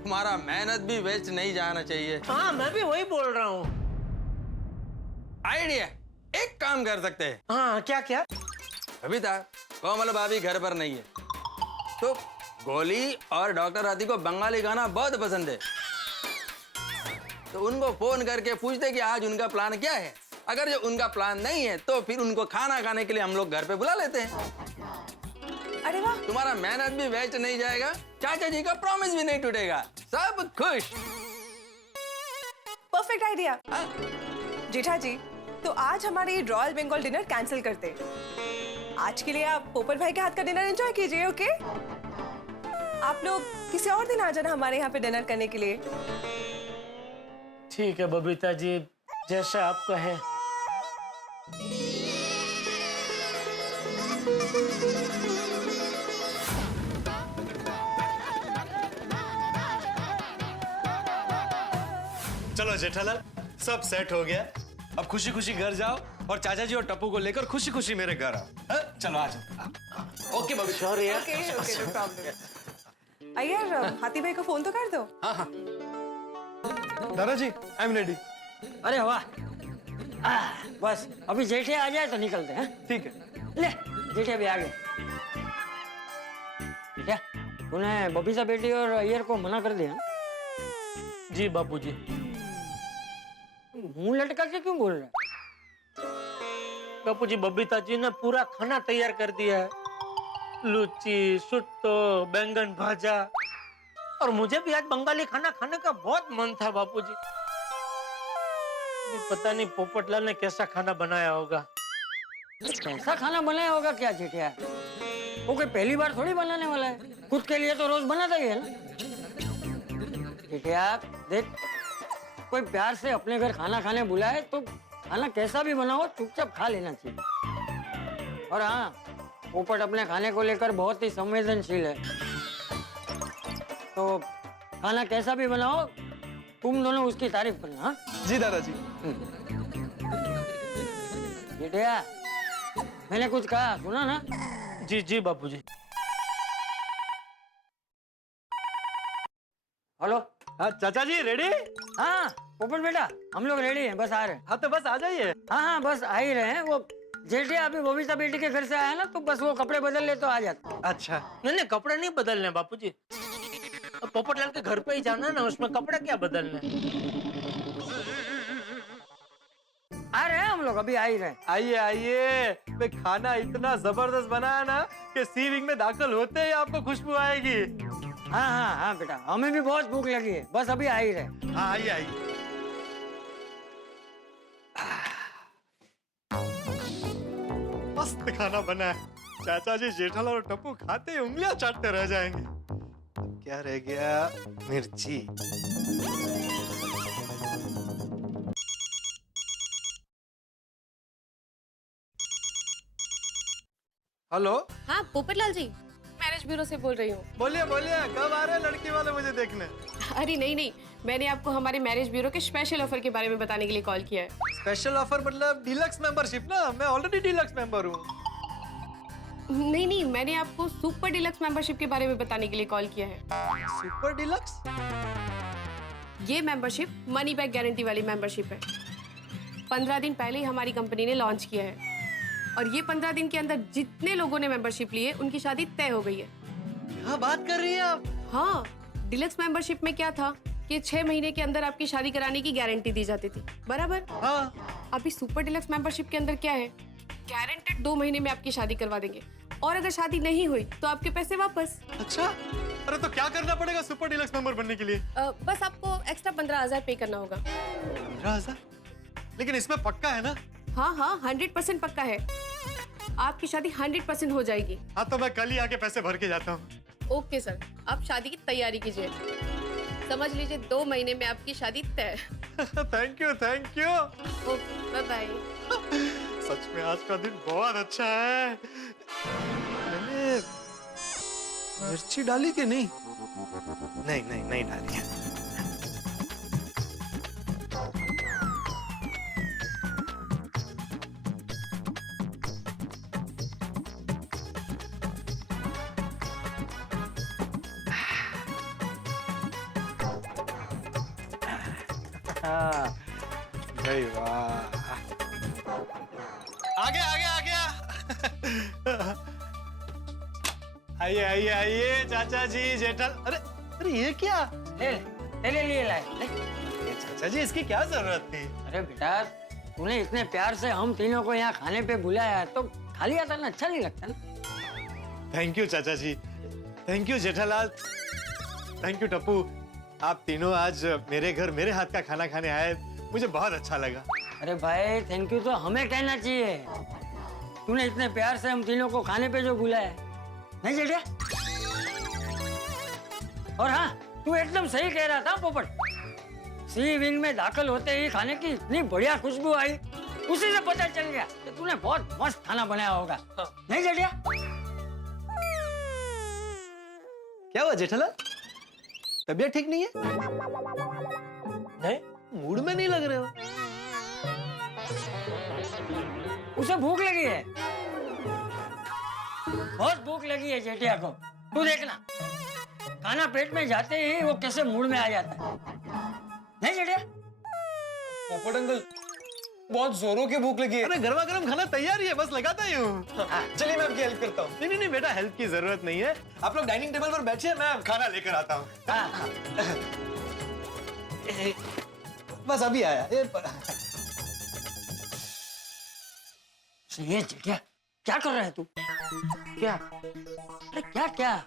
तुम्हारा मेहनत भी वेस्ट नहीं जाना चाहिए। हाँ मैं भी वही बोल रहा हूँ। आइडिया, एक काम कर सकते हैं। हाँ क्या क्या? बबीता, कोमल भाभी घर पर नहीं है तो गोली और डॉक्टर राधी को बंगाली गाना बहुत पसंद है, तो उनको फोन करके पूछते कि आज उनका प्लान क्या है। अगर जो उनका प्लान नहीं है तो फिर उनको खाना खाने के लिए हम लोग घर पे बुला लेते हैं। अरे वाह, तुम्हारा मेहनत भी वेस्ट नहीं जाएगा, चाचा जी का प्रॉमिस भी नहीं टूटेगा, सब खुश। Perfect idea. जेठा जी, तो आज हमारे ये रॉयल बंगाल डिनर कैंसिल करते हैं। आज के लिए आप पोपट भाई के हाथ का डिनर एंजॉय कीजिए, ओके? आप लोग किसी और दिन आ जाना हमारे यहाँ पे डिनर करने के लिए। ठीक है बबीता जी, जैसा आप कहें। चलो जेठालाल, सब सेट हो गया। अब खुशी खुशी घर जाओ और चाचा जी और टप्पू को लेकर खुशी खुशी मेरे घर आओ। हाँ? चलो आ जाओ। ओके बबी, सॉरी यार। Okay okay, no problem. Iyer, Hathi भाई को फोन तो कर दो। हाँ हाँ दादाजी, आई एम रेडी। अरे वाह, बस अभी जेठे आ जाए तो निकलते हैं। ठीक है। ले, जेठे भी आ गए। क्या तूने बबीता बेटी और अय्यर को मना कर दिया? जी बापूजी। मुंह लटका के क्यों बोल रहा है? बापूजी, बबीता जी ने पूरा खाना तैयार कर दिया है, लुच्ची, सुट्टो, बैंगन भाजा, और मुझे भी आज बंगाली खाना खाने का बहुत मन था बापूजी। पता नहीं पोपटलाल ने कैसा खाना बनाया होगा। कैसा खाना बनाया होगा क्या जेठिया? वो कोई पहली बार थोड़ी बनाने वाला है, खुद के लिए तो रोज बनाता ही है ना। जेठिया देख, कोई प्यार से अपने घर खाना खाने बुलाए तो खाना कैसा भी बनाओ चुपचाप खा लेना चाहिए। और हाँ, पोपट अपने खाने को लेकर बहुत ही संवेदनशील है, तो खाना कैसा भी बनाओ तुम दोनों उसकी तारीफ करना। हाँ जी दादाजी। जेठिया, मैंने कुछ कहा सुना ना? जी जी बापूजी। हेलो हाँ चाचा जी रेडी? हाँ पोपट बेटा, हम लोग रेडी हैं, बस आ रहे हैं। हाँ तो बस आ जाइए। हाँ हाँ बस आ ही रहे हैं। वो जेठिया अभी बबीता बेटी के घर से आया ना, तो बस वो कपड़े बदल ले तो आ जाते। अच्छा नहीं कपड़े नहीं बदलने बापूजी, पोपटलाल के घर पे ही जाना है ना, उसमें कपड़े क्या बदलने। आ रहे हैं हम लोग, अभी आ ही रहे हैं। आइए आइए, मैं खाना इतना जबरदस्त बनाया ना कि सी विंग में दाखिल होते ही आपको खुशबू आएगी। हाँ हाँ हाँ बेटा, हमें भी बहुत भूख लगी है, बस अभी आ ही रहे। हाँ आइए आइए। मस्त खाना बना है। चाचा जी जेठालाल और टप्पू खाते ही उंगलियां चाटते रह जाएंगे। क्या रह गया? मिर्ची। हेलो, हाँ पोपटलाल जी, मैरिज ब्यूरो से बोल रही हूँ। बोलिए बोलिए, कब आ रहे हैं लड़की वाले मुझे देखने? अरे नहीं, मैंने आपको हमारे मैरिज ब्यूरो के स्पेशल ऑफर के बारे में बताने के लिए कॉल किया है। स्पेशल ऑफर मतलब डीलक्स मेंबरशिप ना? मैं ऑलरेडी डीलक्स मेंबर हूँ। नहीं, मैंने आपको सुपर डीलक्स मेंबरशिप के बारे में बताने के लिए कॉल किया है। Super deluxe? ये मेंबरशिप मनी बैक गारंटी वाली मेंबरशिप है। 15 दिन पहले ही हमारी कंपनी ने लॉन्च किया है और ये 15 दिन के अंदर जितने लोगों ने मेंबरशिप ली है उनकी शादी तय हो गई है। क्या बात कर रही हैं आप? हाँ, डीलक्स मेंबरशिप में क्या था कि 6 महीने के अंदर आपकी शादी कराने की गारंटी दी जाती थी, बराबर? हाँ। अभी सुपर डीलक्स मेंबरशिप के अंदर क्या है, गारंटेड 2 महीने में आपकी शादी करवा देंगे और अगर शादी नहीं हुई तो आपके पैसे वापस। अच्छा, अरे तो क्या करना पड़ेगा सुपर डीलक्स मेंबर बनने के लिए? बस आपको एक्स्ट्रा 15,000 पे करना होगा। 15,000? लेकिन इसमें पक्का है ना? हाँ, 100% पक्का है, आपकी शादी 100% हो जाएगी। हाँ तो मैं कल ही आके पैसे भर के जाता हूँ। ओके सर, आप शादी की तैयारी कीजिए, समझ लीजिए 2 महीने में आपकी शादी तय। Thank you. Okay, bye bye. सच में आज का दिन बहुत अच्छा है। मैंने मिर्ची डाली कि नहीं? नहीं डाली है। अरे वाह, आ गया। आइए चाचा जी जेठल। अरे ये क्या? तेरे लिए लाए। चाचा जी इसकी क्या जरूरत थी? अरे बेटा, तूने इतने प्यार से हम तीनों को यहाँ खाने पे बुलाया है तो खाली आता ना अच्छा नहीं लगता ना। थैंक यू चाचा जी, thank you Jethalal, thank you Tappu. आप तीनों आज मेरे घर मेरे हाथ का खाना खाने आए, मुझे बहुत अच्छा लगा। अरे भाई थैंक यू तो हमें कहना चाहिए, तूने इतने प्यार से हम तीनों को खाने पे जो बुलाया, नहीं जेठिया? और हाँ, तू एकदम सही कह रहा था पोपट, सी विंग में दाखिल होते ही खाने की इतनी बढ़िया खुशबू आई, उसी से पता चल गया कि तूने बहुत मस्त खाना बनाया होगा। नहीं जेठिया? क्या हुआ जेठालाल, तबीयत ठीक नहीं है? नहीं, मूड में नहीं लग रहे हो। उसे भूख लगी है, बहुत भूख लगी है जेठिया को। तू देखना, खाना पेट में जाते ही वो कैसे मूड में आ जाता है। नहीं जेठिया? पोपट अंकल, बहुत जोरों की भूख लगी है। अरे गर्मा गर्म खाना तैयार ही है, बस लगाता ही हूँ। चलिए मैं आपकी हेल्प करता हूँ। नहीं बेटा, हेल्प की जरूरत नहीं है, आप लोग डाइनिंग टेबल पर बैठिए, मैं खाना लेकर आता हूँ। बस अभी आया। ये जेठिया क्या कर रहा है तू? क्या? अरे क्या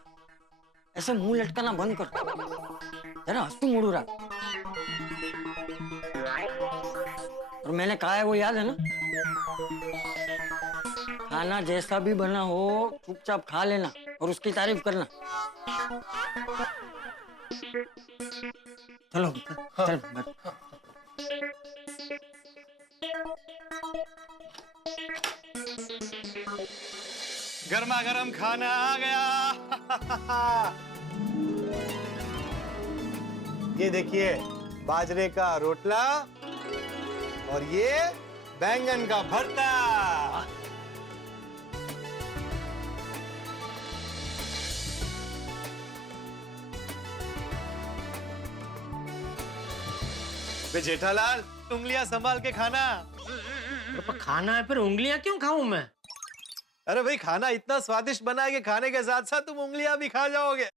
ऐसे मुंह लटकाना बंद कर, जरा हंसू मुड़ रहा। और मैंने कहा है वो याद है ना, खाना जैसा भी बना हो चुपचाप खा लेना और उसकी तारीफ करना। चलो चल बैठ। गर्मा गर्म खाना आ गया। ये देखिए, बाजरे का रोटला और ये बैंगन का भरता। वे जेठालाल उंगलियां संभाल के खाना। पर खाना है, फिर उंगलियां क्यों खाऊं मैं? अरे भाई खाना इतना स्वादिष्ट बना है कि खाने के साथ साथ तुम उंगलियां भी खा जाओगे।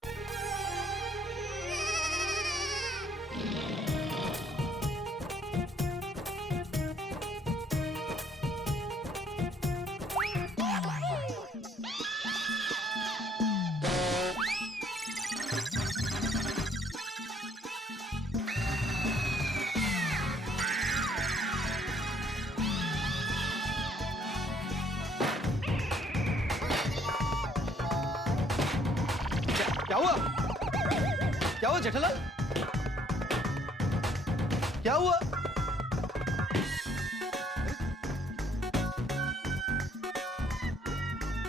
क्या हुआ? क्या हुआ जेठालाल? क्या हुआ?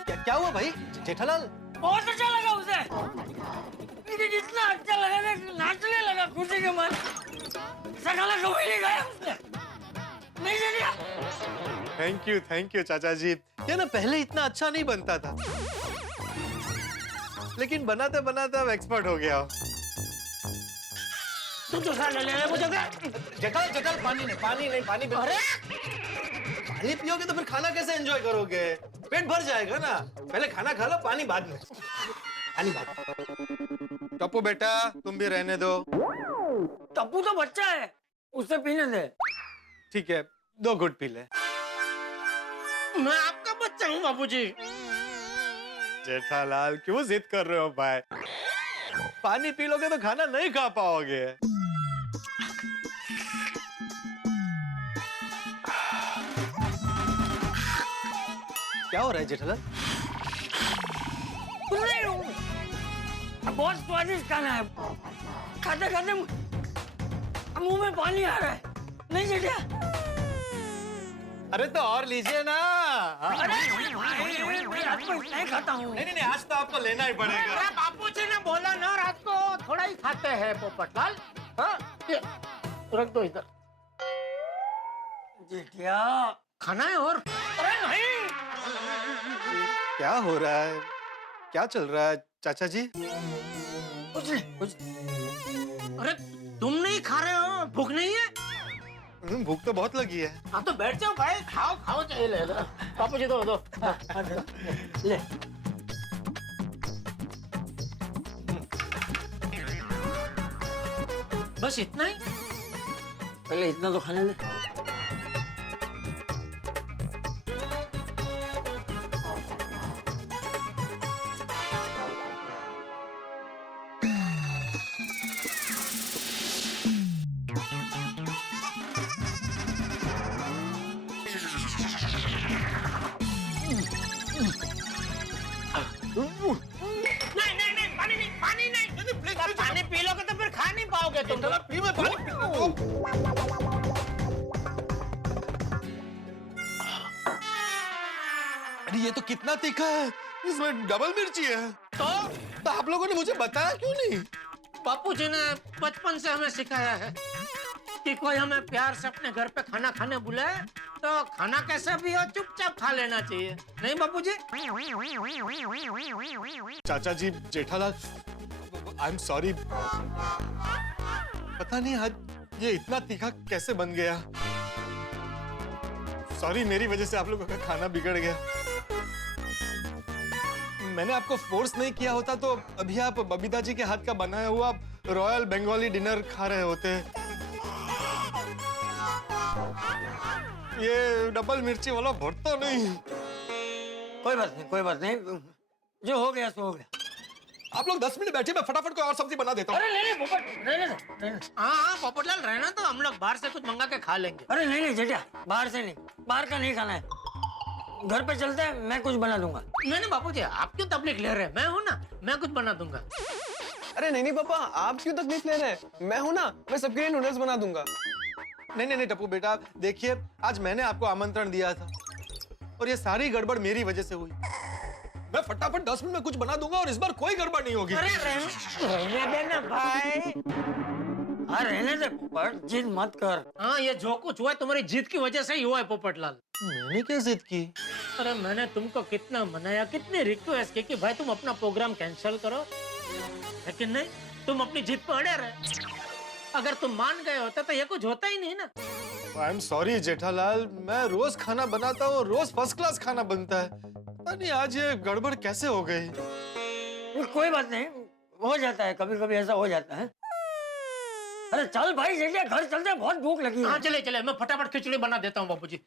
क्या हुआ भाई जेठालाल? बहुत अच्छा लगा उसे, लेकिन इतना अच्छा लगा कि नाचने लगा खुशी के मन। सगाला कभी नहीं गया उसने, नहीं जरिया। थैंक यू चाचा जी। ये ना पहले इतना अच्छा नहीं बनता था, लेकिन बनाते बनाते अब एक्सपर्ट हो गया हो। तू दूसरा ले ले मुझे। जेठालाल पानी नहीं अरे पानी पियोगे तो फिर खाना कैसे एंजॉय करोगे? पेट भर जाएगा ना। पहले खाना खा लो, पानी बाद में। पानी बाद। टप्पू बेटा तुम भी रहने दो। टप्पू तो बच्चा है, उसे पीने दे। ठीक है 2 घुट पी ले। मैं आपका बच्चा हूँ बाबूजी। जेठालाल क्यों जिद कर रहे हो भाई? पानी पी लोगे तो खाना नहीं खा पाओगे। क्या हो रहा है जेठालाल? बहुत स्वादिष्ट खाना है, खाते खाते मुंह में पानी आ रहा है, नहीं जेठिया? अरे तो और लीजिए ना। अरे मैं रात को इतना ही खाता हूँ। नहीं आज तो आपको लेना ही पड़ेगा। बापूजी ने बोला ना रात को थोड़ा ही खाते हैं पोपटलाल। हाँ ये रख दो इधर। जेठिया खाना है और? अरे नहीं। क्या हो रहा है? क्या चल रहा है चाचा जी? कुछ अरे तुम नहीं खा रहे हो? भूख नहीं है? भूख तो बहुत लगी है। हाँ तो बैठ जाओ भाई, खाओ चाहिए। ले बापू जी दो ले। बस इतना ही? पहले इतना तो खाने दे। पानी पी लोगे तो फिर खा नहीं पाओगे तुम। अरे ये तो कितना तीखा है, इसमें डबल मिर्ची है। तो आप लोगों ने मुझे बताया क्यों नहीं? बापूजी ने बचपन से हमें सिखाया है कि कोई हमें प्यार से अपने घर पे खाना खाने बुलाए तो खाना कैसा भी हो चुपचाप खा लेना चाहिए, नहीं बापूजी? चाचा जी जेठालाल आई एम सॉरी। पता नहीं आज ये इतना तीखा कैसे बन गया। सॉरी, मेरी वजह से आप लोगों का खाना बिगड़ गया। मैंने आपको फोर्स नहीं किया होता तो अभी आप बबीता जी के हाथ का बनाया हुआ रॉयल बंगाली डिनर खा रहे होते। ये डबल मिर्ची वाला भरता नहीं। कोई बात नहीं, जो हो गया सो हो गया। आप लोग 10 मिनट बैठे, मैं फटाफट कोई और सब्जी बना देता हूँ। अरे नहीं पोपट, रहने। हाँ पोपटलाल रहना, तो हम लोग बाहर से कुछ मंगा के खा लेंगे। अरे नहीं जेठिया, बाहर से नहीं, बाहर का नहीं खाना है। घर पे चलते हैं, मैं कुछ बना दूंगा। नहीं बापूजी, आप क्यों तकलीफ ले रहे हैं? मैं हूँ ना, मैं कुछ बना दूंगा। अरे नहीं पापा, आप क्यों तकलीफ ले रहे हैं? मैं हूँ ना, मैं सबके लिए नूडल्स बना दूंगा। नहीं टप्पू बेटा, देखिए आज मैंने आपको आमंत्रण दिया था और ये सारी गड़बड़ मेरी वजह से हुई। मैं फटाफट 10 मिनट में कुछ बना दूंगा और इस बार कोई गड़बड़ नहीं होगी। अरे रहने देना भाई। हाँ रहने दे पोपट, जिद मत कर। हाँ ये जो कुछ हुआ है तुम्हारी जिद की वजह से ही हुआ है पोपटलाल। मैंने क्या जिद की? अरे मैंने तुमको कितना मनाया, कितनी रिक्वेस्ट की कि भाई तुम अपना प्रोग्राम कैंसिल करो, लेकिन नहीं, तुम अपनी जिद पर अड़े रहे। अगर तुम मान गए होते तो ये कुछ होता ही नहीं ना। आई एम सॉरी जेठालाल, मैं रोज खाना बनाता हूँ, रोज फर्स्ट क्लास खाना बनता है। पता नहीं आज ये गड़बड़ कैसे हो गई। कोई बात नहीं, हो जाता है, कभी कभी ऐसा हो जाता है। अरे चल भाई जेठिया, घर चलते हैं, बहुत भूख लगी है। हाँ चले चले, मैं फटाफट खिचड़ी बना देता हूँ बापूजी।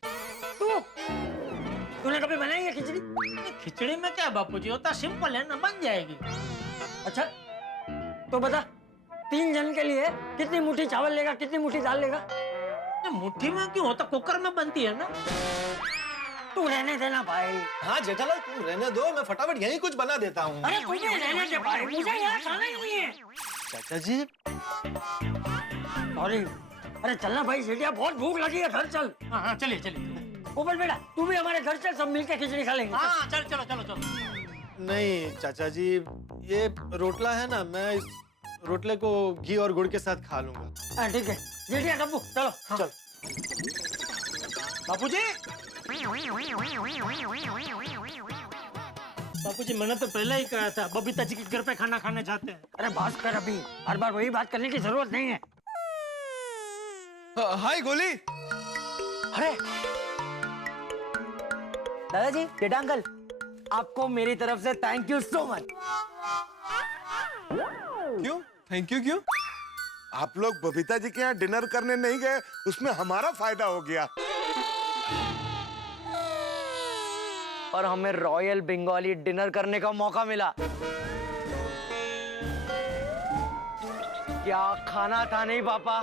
तूने कभी बनाई है खिचड़ी? खिचड़ी में क्या बापूजी, होता सिंपल है ना, बन जाएगी। अच्छा तो बता, 3 जन के लिए कितनी मुट्ठी चावल लेगा, कितनी मुट्ठी दाल लेगा? मुट्ठी में क्यों, होता कुकर में बनती है ना। तू रहने देना भाई। हाँ जेठालाल तुम रहने दो, मैं फटाफट यही कुछ बना देता हूँ। अरे तुझे रहने दे भाई, मुझे यहाँ खाना ही नहीं है। चाचा जी सॉरी। अरे चलना भाई जेठिया, बहुत भूख लगी है, घर चल। हाँ चलिए चलिए। ऊपर बेटा तू भी हमारे घर चल, सब मिलकर खिचड़ी खा लेंगे। हाँ चल चलो चलो चलो। नहीं चाचा जी, ये रोटला है ना, मैं इस रोटले को घी और गुड़ के साथ खा लूंगा। हाँ ठीक है जेठिया, डब्बू चलो। हाँ। चल बापूजी, बापूजी मैंने तो पहले ही कहा था बबीता जी के घर पे खाना खाने जाते हैं। अरे बात कर, अभी हर बार वही बात करने की जरूरत नहीं है। हाय गोली। अरे दादाजी, बेटा अंकल, आपको मेरी तरफ से थैंक यू सो मच। क्यों थैंक यू? क्यों? आप लोग बबीता जी के यहाँ डिनर करने नहीं गए, उसमें हमारा फायदा हो गया। और हमें रॉयल बंगाली डिनर करने का मौका मिला। क्या खाना था नहीं पापा।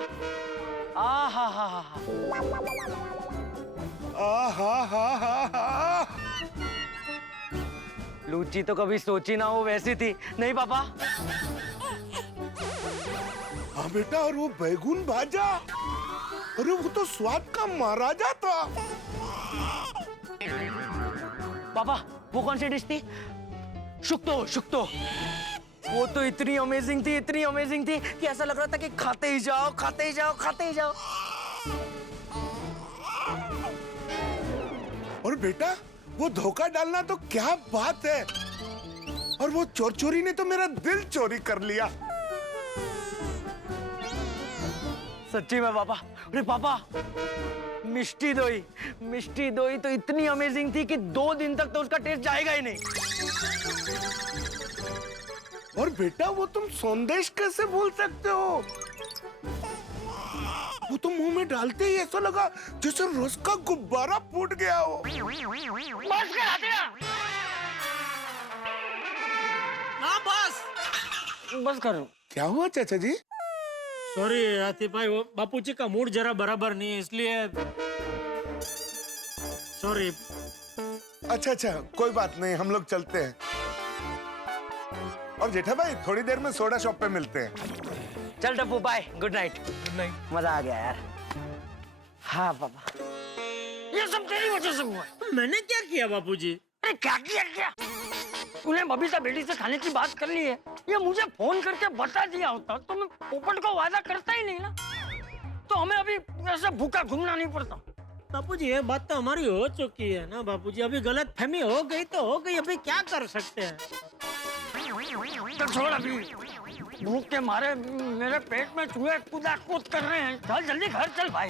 लूची तो कभी सोची ना हो वैसी थी नहीं पापा। हाँ बेटा, और वो बैगुन भाजा, अरे वो तो स्वाद का महाराजा था। पापा वो कौन सी डिश थी? शुक्तो शुक्तो। वो तो इतनी अमेजिंग थी कि ऐसा लग रहा था कि खाते ही जाओ खाते ही जाओ खाते ही जाओ। और बेटा वो धोखा डालना तो क्या बात है, और वो चोर चोरी ने तो मेरा दिल चोरी कर लिया। सच्ची में पापा। अरे पापा मिष्टी दोई तो इतनी अमेजिंग थी कि 2 दिन तक तो उसका टेस्ट जाएगा ही नहीं। और बेटा वो तुम संदेश कैसे बोल सकते हो? वो तो मुंह में डालते ही ऐसा लगा जैसे रस का गुब्बारा फूट गया हो। बस कर हटिया। हाँ बस करो। क्या हुआ चाचा जी? सॉरी आतिफ भाई, वो बापूजी का मूड जरा बराबर नहीं है इसलिए सॉरी। अच्छा कोई बात नहीं, हम लोग चलते हैं। और जेठा भाई थोड़ी देर में सोडा शॉप पे मिलते हैं। चल डब्बू बाय, गुड नाइट। मजा आ गया यार। हाँ पापा, ये सब तेरी वजह से हुआ। मैंने क्या किया बापूजी? अरे क्या किया? तूने बबीता बेटी से खाने की बात कर ली है, ये मुझे फोन करके बता दिया होता तो मैं पोपट को वादा करता ही नहीं ना, तो हमें अभी ऐसे भूखा घूमना नहीं पड़ता। बापूजी ये बात तो हमारी हो चुकी है ना बापूजी, अभी गलत फहमी हो गई तो हो गई, अभी क्या कर सकते हैं। तो छोड़, अभी भूख के मारे मेरे पेट में चूहे कूद कर रहे हैं। चल जल्दी घर चल भाई।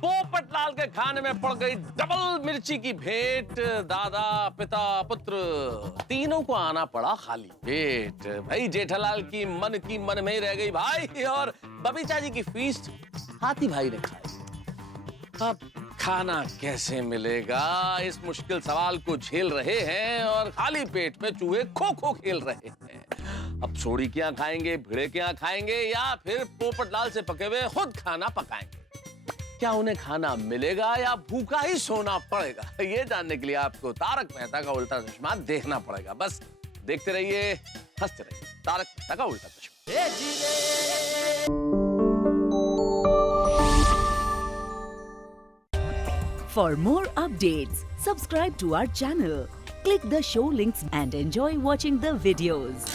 पोपटलाल के खाने में पड़ गई डबल मिर्ची की भेंट। दादा पिता पुत्र तीनों को आना पड़ा खाली पेट। भाई जेठालाल की मन में ही रह गई भाई, और बबीता जी की फीस्ट हाथी भाई ने खाई। अब खाना कैसे मिलेगा, इस मुश्किल सवाल को झेल रहे हैं और खाली पेट में चूहे खो खो खेल रहे हैं। अब सोड़ी के यहाँ खाएंगे, भिड़े के यहाँ खाएंगे, या फिर पोपटलाल से पके हुए खुद खाना पकाएंगे। क्या उन्हें खाना मिलेगा या भूखा ही सोना पड़ेगा, ये जानने के लिए आपको तारक मेहता का उल्टा चश्मा देखना पड़ेगा। बस देखते रहिए, हंसते रहिए। तारक मेहता का उल्टा चश्मा। For more updates, subscribe to our channel, click the show links and enjoy watching the videos.